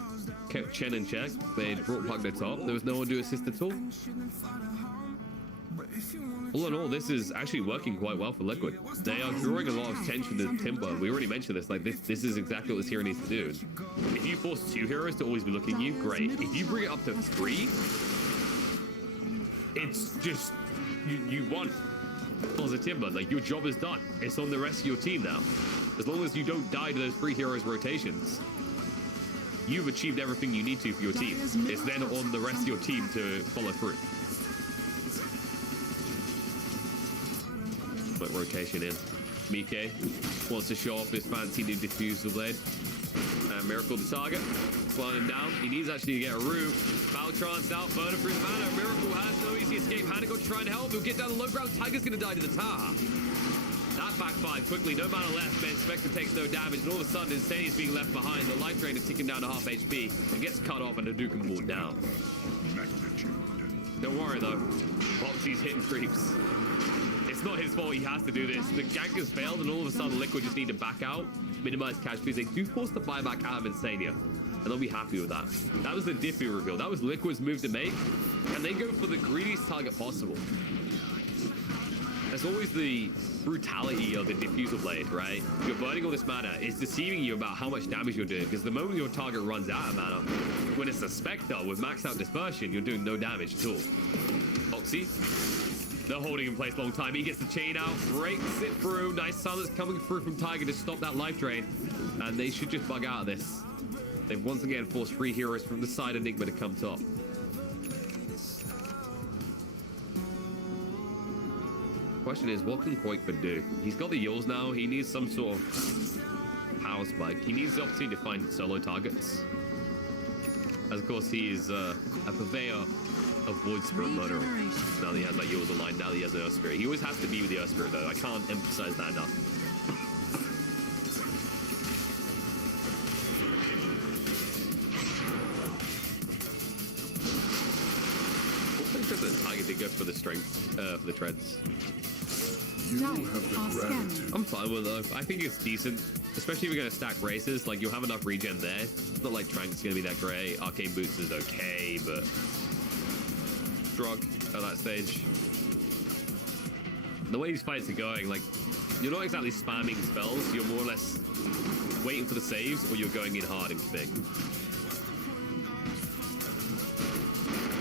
kept Chen in check. They brought Pugna top. There was no one to assist at all. All in all, this is actually working quite well for Liquid. They are drawing a lot of attention to Timber. We already mentioned this. Like, this is exactly what this hero needs to do. If you force 2 heroes to always be looking at you, great. If you bring it up to 3, it's just... You won. As a Timber, like, your job is done. It's on the rest of your team now. As long as you don't die to those 3 heroes rotations, you've achieved everything you need to for your team. It's then on the rest of your team to follow through. rotation in. Mike wants to show off his fancy new diffusal blade. And Miracle the target, slowing him down. He needs actually to get a root. Baltron's out, burner through the mana. Miracle has no easy escape. Hanago trying to help. He'll get down the low ground. Tiger's going to die to the tower. That backfired quickly. No mana left. Ben Spectre takes no damage. And all of a sudden, Insane is being left behind. The life drain is ticking down to half HP and gets cut off, and the Duke can pull down. Don't worry though. Boxy's hitting creeps. It's not his fault. He has to do this. The gank has failed, and all of a sudden, Liquid just need to back out, minimize cash because they do force the buyback out of Insania, and they'll be happy with that. That was the Diffie reveal. That was Liquid's move to make, and they go for the greediest target possible. There's always the brutality of the diffusal blade, right? You're burning all this mana. It's deceiving you about how much damage you're doing, because the moment your target runs out of mana, when it's a Spectre with maxed out dispersion, you're doing no damage at all. Foxy, they're holding in place a long time. He gets the chain out, breaks it through. Nice silence coming through from Tiger to stop that life drain, and they should just bug out of this. They've once again forced 3 heroes from the side of Nigma to come top. Question is, what can Qualifiers do? He's got the Yules now. He needs some sort of power spike. He needs the opportunity to find solo targets. As of course, he is a purveyor of Void Spirit Murderer. Now that he has that Yules aligned, now that he has an Earth Spirit. He always has to be with the Earth Spirit though. I can't emphasize that enough. Also interested in Tiger did go for the strength, for the treads. You have the gratitude. I'm fine with it though. I think it's decent, especially if you're going to stack races. Like, you'll have enough regen there. It's not like Trank's going to be that great. Arcane Boots is okay, but Drug at that stage. The way these fights are going, like, you're not exactly spamming spells. You're more or less waiting for the saves, or you're going in hard and big.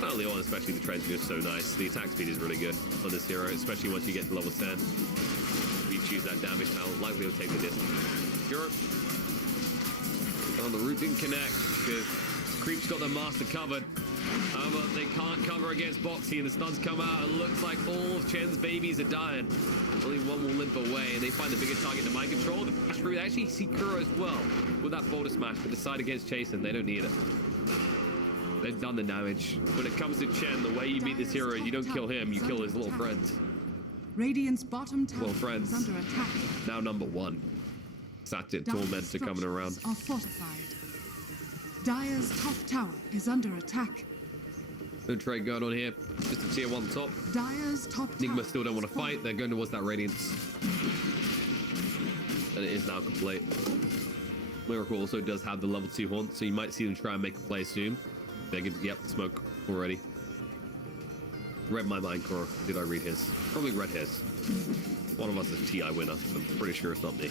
Early on, especially, the trends are just so nice. The attack speed is really good on this hero, especially once you get to level 10. If you choose that damage, how likely it'll take the distance. Europe. Oh, the root didn't connect because Creep's got their master covered. However, they can't cover against Boxy, and the stuns come out. It looks like all of Chen's babies are dying. Only one will limp away, and they find the biggest target to mind control. The flash through. They actually see Kuro as well with that boulder smash, but decide against Chasen. They don't need it. They've done the damage. When it comes to Chen, the way you beat this hero is you don't kill him, you kill his little friends. Radiant's bottom tower Little friends. is under attack. Now number 1. Satyr Dire's Tormentor coming around. structures are fortified. Dire's top tower is under attack. No trade going on here. Just a tier 1 top. Dire's top tower. Nigma still don't want to fight. They're going towards that Radiance. And it is now complete. Miracle also does have the level 2 haunt, so you might see them try and make a play soon. They're good to get up the smoke already. Read my mind, Cora. Did I read his? Probably read his. One of us is TI winner. I'm pretty sure it's not me.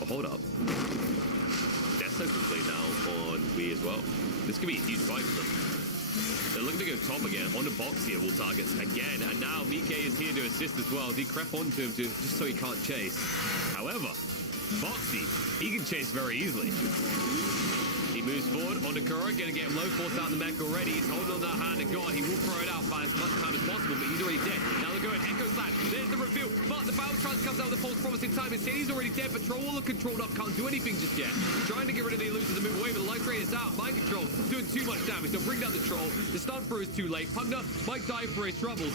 Oh, hold up. That's so complete now on Wii as well. This could be a huge fight for them. They're looking to go top again. On the Boxy of all targets again. And now BK is here to assist as well. He crept onto him just so he can't chase. However, Boxy, he can chase very easily. He moves forward onto Kuro, gonna get him low force out in the mech already. He's holding on that hand of God. He will throw it out by as much time as possible, but he's already dead. Now they're going Echo Slash. There's the reveal. But the Battle Trance comes out with a false promise in time. Instead, he's already dead, but Troll Wall controlled up, can't do anything just yet. Trying to get rid of the illusion to move away, but the life drain is out. Mind Control doing too much damage. They'll bring down the Troll. The stun through is too late. Pugna might die for his troubles,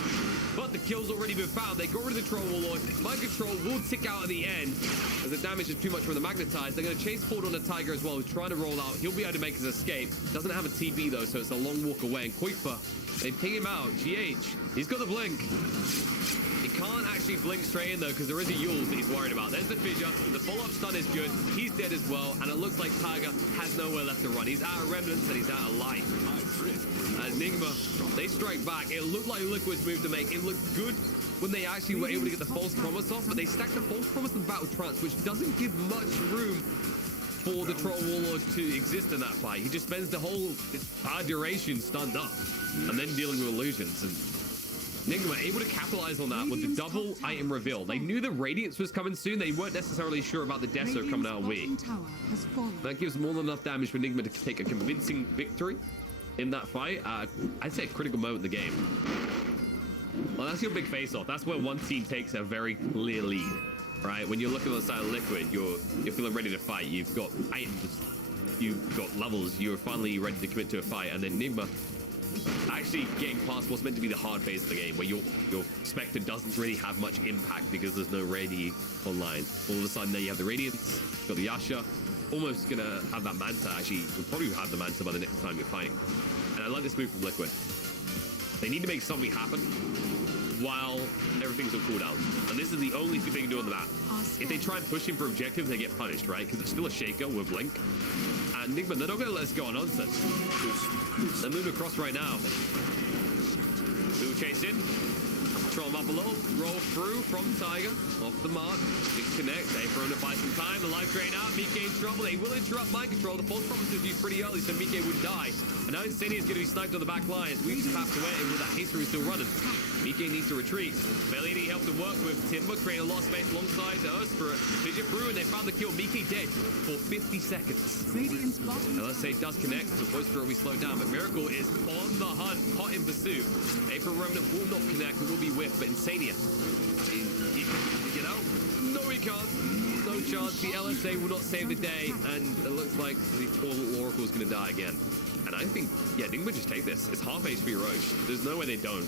but the kill's already been found. They got rid of the Troll Wall. Mind Control will tick out at the end as the damage is too much from the Magnetize. They're going to chase forward on the Tiger as well, who's trying to roll out. He'll be able to make his escape. Doesn't have a TP though, so it's a long walk away. And Qualifier, they ping him out. GH, he's got the blink. He can't actually blink straight in though, because there is a Yules that he's worried about. There's the fissure. The follow-up stun is good. He's dead as well, and it looks like Tiger has nowhere left to run. He's out of remnants and he's out of life. As Nigma, they strike back. It looked like Liquid's move to make. It looked good when they actually were able to get the false promise off, but they stacked the false promise and battle trance, which doesn't give much room for the Troll Warlord to exist in that fight. He just spends the whole duration stunned up and then dealing with illusions. And Nigma able to capitalize on that with the double item reveal. They knew the Radiance was coming soon. They weren't necessarily sure about the Deso coming out of Wii. That gives more than enough damage for Nigma to take a convincing victory in that fight. I'd say a critical moment in the game. Well, that's your big face-off. That's where one team takes a very clear lead, right? When you're looking on the side of Liquid, you're feeling ready to fight. You've got items, you've got levels, you're finally ready to commit to a fight. And then Nigma actually getting past what's meant to be the hard phase of the game, where your Spectre doesn't really have much impact because there's no Radi online. All of a sudden, now you have the Radiance, you've got the Yasha, almost gonna have that Manta. Actually, you'll probably have the Manta by the next time you're fighting. And I like this move from Liquid. They need to make something happen while everything's on cooldown. And this is the only thing they can do on the map. If they try and push him for objectives, they get punished, right? Because it's still a Shaker with Blink. And Nigma, they're not going to let us go on nonsense. They're moving across right now. We'll chase in. Control him up a little. Roll through from Tiger. Off the mark. Big connect. They throw it by some time. The life drain out. Mike in trouble. They will interrupt mind control. The false promise was used pretty early, so Mike wouldn't die. And now Insania is going to be sniped on the back lines. We just have to wait with that haste still running. Mike needs to retreat. Bellini helped him work with Timber, create a lot of space alongside the Earthspirit. Vision through, and they found the kill. Mike dead for 50 seconds. Radiant's bottom LSA does connect. The voice throw we slow down, but Miracle is on the hunt, hot in pursuit. April Remnant will not connect, it will be whiffed, but Insania, he can get out. No, he can't. No chance. The LSA will not save the day, and it looks like the poor little Oracle is going to die again. And I think, yeah, Nigma just take this. It's half HP Roche. There's no way they don't.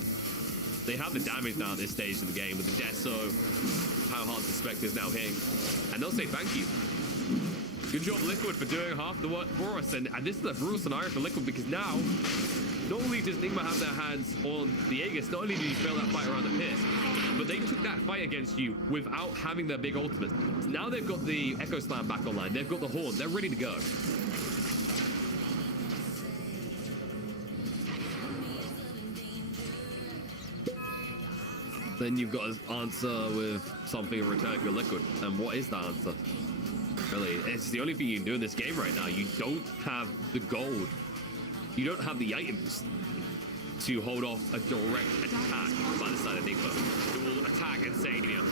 They have the damage now at this stage of the game with the death, so how hard the Spectre's now hitting. And they'll say thank you. Good job, Liquid, for doing half the work for us. And this is a brutal scenario for Liquid because now, not only does Nigma have their hands on the Aegis, not only did he fail that fight around the pit, but they took that fight against you without having their big ultimate. So now they've got the Echo Slam back online. They've got the Horn. They're ready to go. Then you've got to answer with something in return for your Liquid. And what is that answer? Really, it's the only thing you can do in this game right now. You don't have the gold. You don't have the items to hold off a direct attack by the side of Nigma. It will attack Insania.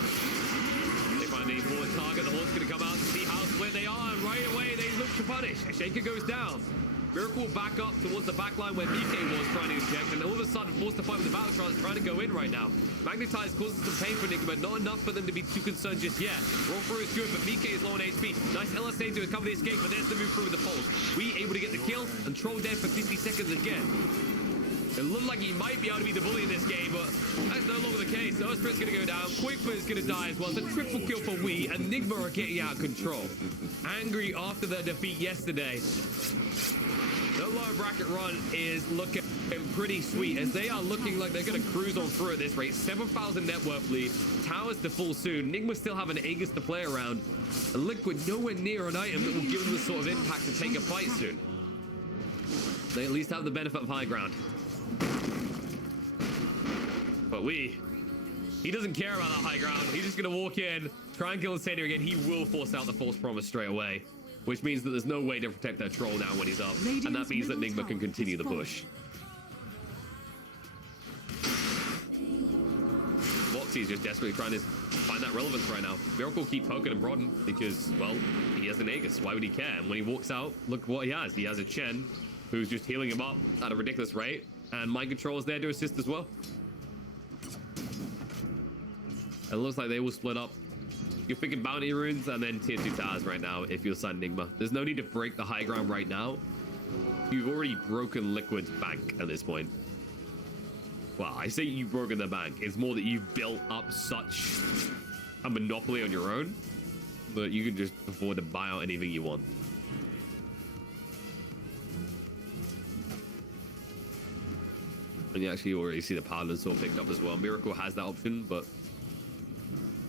They find the important target. The Horn's going to come out to see how split they are. And right away, they look to punish. Shaker goes down. Miracle back up towards the back line where Mike was trying to inject, and all of a sudden forced to fight with the Battletrons trying to go in right now. Magnetize causes some pain for Nigma, not enough for them to be too concerned just yet. Roll through is good, but Mike is low on HP. Nice LSA to recover the escape, but there's the move through with the pulse. We able to get the kill, and Troll dead for 50 seconds again. It looked like he might be able to be the bully in this game, but that's no longer the case. Earthspirit's going to go down. Quickfoot is going to die as well. It's a triple kill for We, and Nigma are getting out of control. Angry after their defeat yesterday. The lower bracket run is looking pretty sweet as they are looking like they're going to cruise on through at this rate. 7,000 net worth lead. Towers to full soon. Nigma still have an Aegis to play around. And Liquid nowhere near an item that will give them the sort of impact to take a fight soon. They at least have the benefit of high ground. But he doesn't care about that high ground. He's just going to walk in, try and kill Insania again. He will force out the false promise straight away, which means that there's no way to protect their troll now when he's up. And that means that Nigma can continue the push. Voxy's just desperately trying to find that relevance right now. Miracle keep poking and prodding because, well, he has an Aegis. Why would he care? And when he walks out, look what he has. He has a Chen who's just healing him up at a ridiculous rate. And Mind Control is there to assist as well. It looks like they will split up. You're thinking bounty runes and then tier 2 towers right now if you're Sun Nigma. There's no need to break the high ground right now. You've already broken Liquid's bank at this point. Well, I say you've broken the bank. It's more that you've built up such a monopoly on your own that you can just afford to buy out anything you want. And you actually already see the Paladin Sword picked up as well. Miracle has that option, but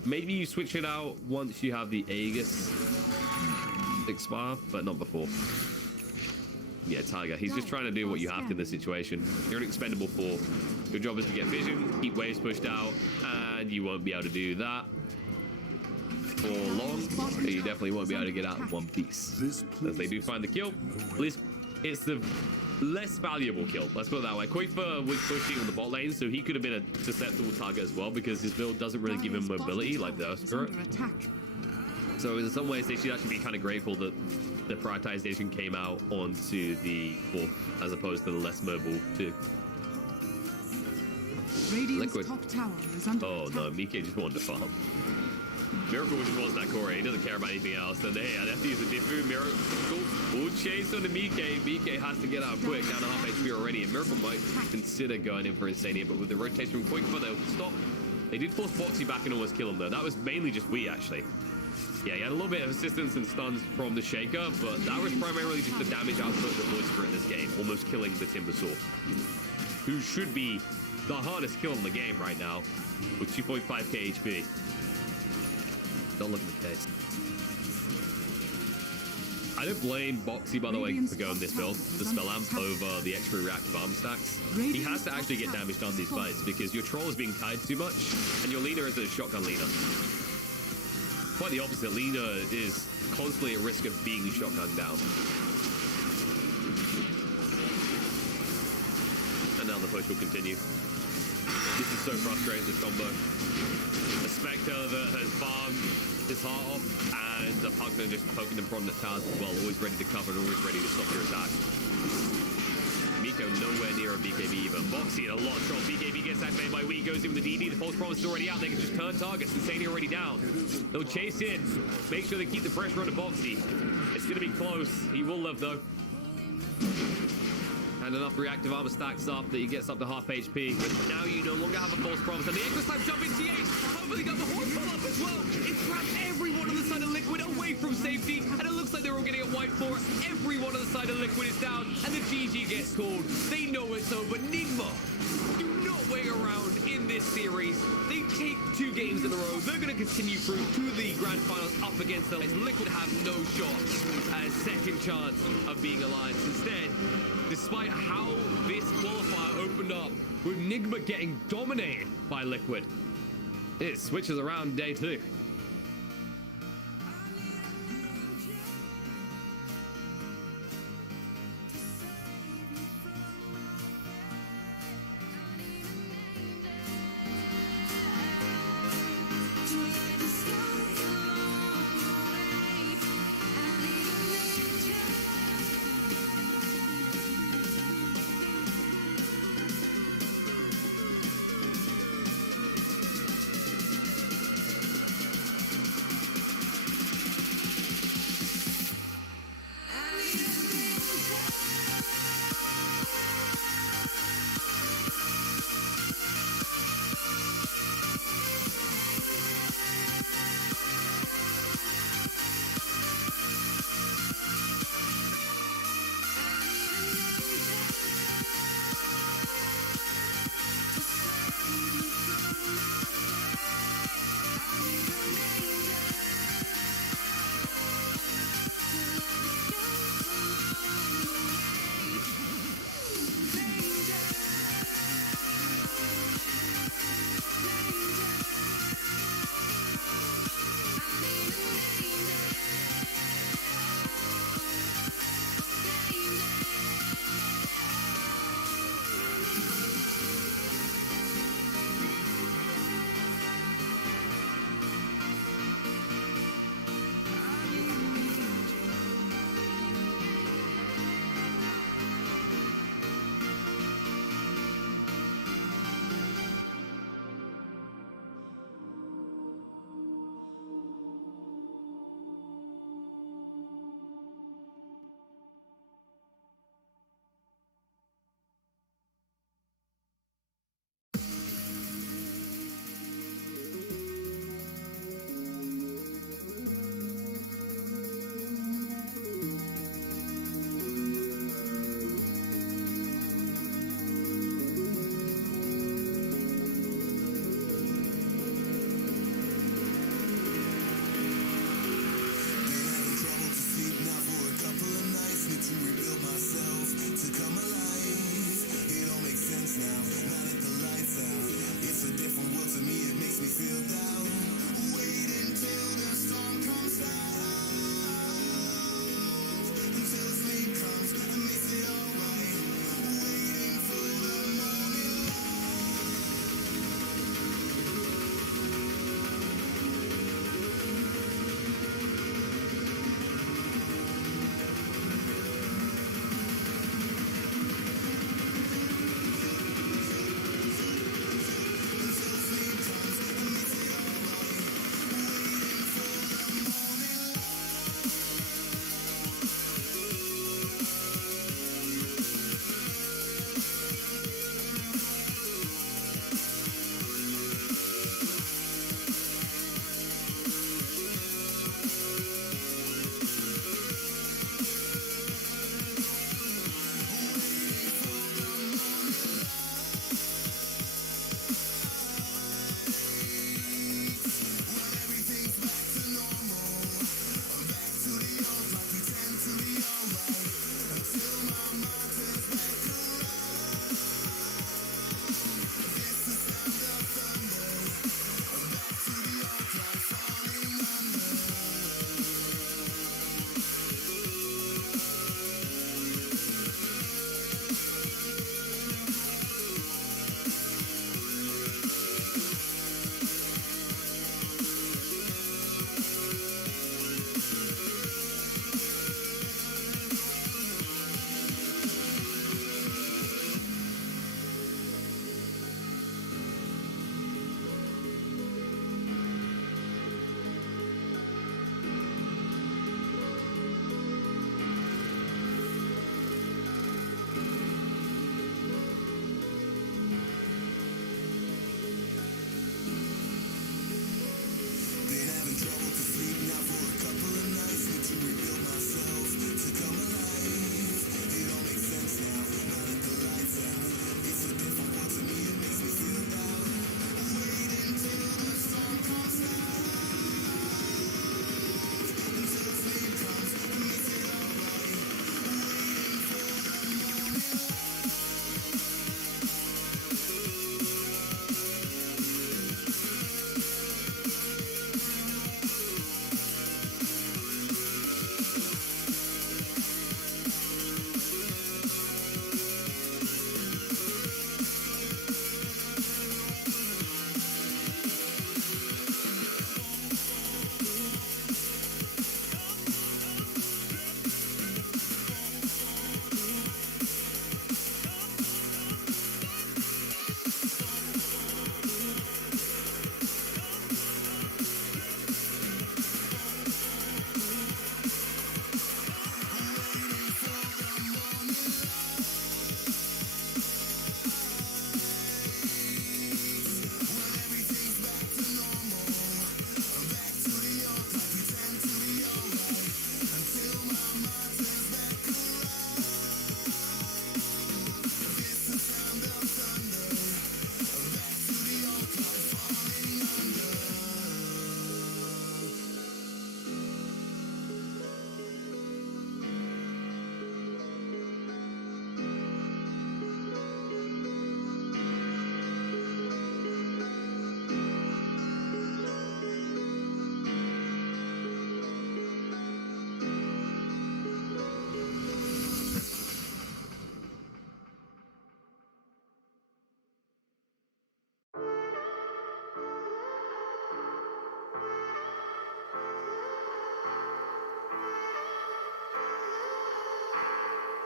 maybe you switch it out once you have the Aegis expire, but not before. Yeah, Tiger. He's just trying to do what you have to in this situation. You're an expendable 4. Your job is to get vision, keep waves pushed out, and you won't be able to do that for long. But you definitely won't be able to get out in one piece. As they do find the kill, at least it's the less valuable kill. Let's put it that way. Quickfoot was pushing on the bot lane, so he could have been a susceptible target as well because his build doesn't really give him mobility like the Earthspirit. So in some ways, they should actually be kind of grateful that the prioritization came out onto the 4th as opposed to the less mobile 2. Radiant's Liquid. top tower is under Oh attack. no, Mike just wanted to farm. Miracle just wants that core. He doesn't care about anything else. And hey, I'd have to use a Diffu. Miracle will chase on the Mike. Mike has to get out quick, down to half HP already. And Miracle might consider going in for Insania, but with the rotation from Quick, they'll stop. They did force Boxy back and almost kill him though. That was mainly just we actually. Yeah, he had a little bit of assistance and stuns from the Shaker, but that was primarily just the damage output of the Oyster in this game, almost killing the Timbersaw, who should be the hardest kill in the game right now with 2.5k HP. Don't look at the case. I don't blame Boxy, by the way, for going this build, the Spell Amp over the extra reactive armor stacks. He has to actually get damage down these fights because your troll is being tied too much and your Lina is a shotgun Lina. Quite the opposite, Lina is constantly at risk of being shotgunned down. And now the push will continue. This is so frustrating, this combo. A Spectre that has farmed his heart off, and the Pugner just poking and prodding at towers as well, always ready to cover and always ready to stop your attack. Miko nowhere near a BKB either. Boxy in a lot of trouble. BKB gets activated by Wee, goes in with the DD. The false promise is already out. They can just turn targets. Insania already down. They'll chase in. Make sure they keep the pressure on the Boxy. It's going to be close. He will live though. And enough reactive armor stacks up that he gets up to half HP. But now you no longer have a false promise. And the Echo Slam jump into the H. Hopefully got the horse pull up as well. It trapped everyone on the side of Liquid away from safety. And it looks like they're all getting a white for it. Everyone on the side of Liquid is down. And the GG gets called. They know it's over. Nigma do not wait around in this series. They take 2 games in a row. They're going to continue through to the grand finals up against them. Liquid have no shot at a second chance of being alliance. Instead, despite how this qualifier opened up with Nigma getting dominated by Liquid, it switches around day 2.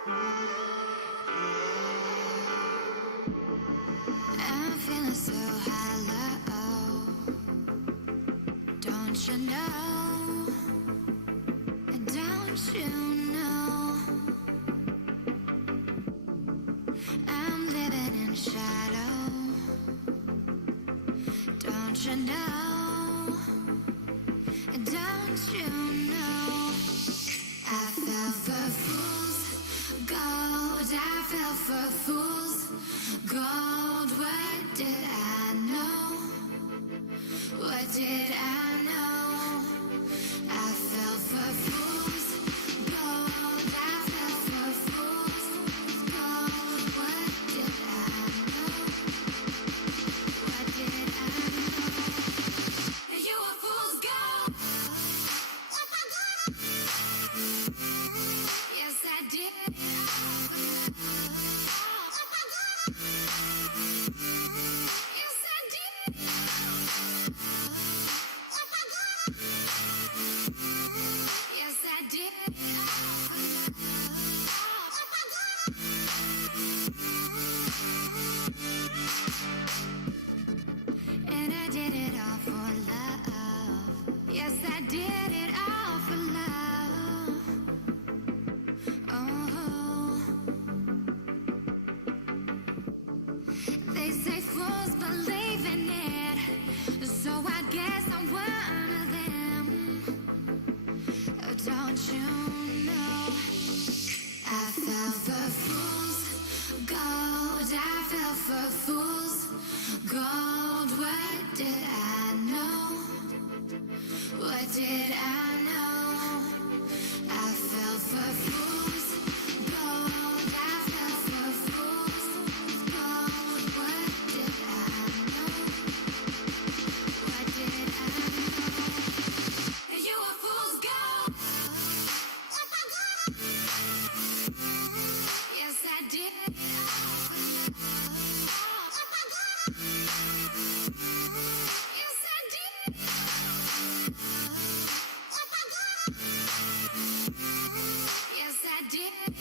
I'm feeling so hollow. Don't you know? Don't you know? I'm living in shadow. Don't you know? Don't you know? I fell for fool's gold. I fell for fool's gold. What did I know? What did I know? I fell for fool's gold. I fell for fool's gold. What did I know? What did I know? You were fool's gold. Yes, I did. Yes, I did. Yes, I did. And I did it all for love. Yes, I did it all for love. Oh, they say fools believe in it, so I guess I'm one of them. Oh, don't you know? I fell for fool's gold. I fell for fool's gold. What did I know? What did I know? I fell for fool's gold. I fell for fool's gold. What did I know? What did I know? You were fool's gold. Yes, I did. Yes, I did. Yes, I did.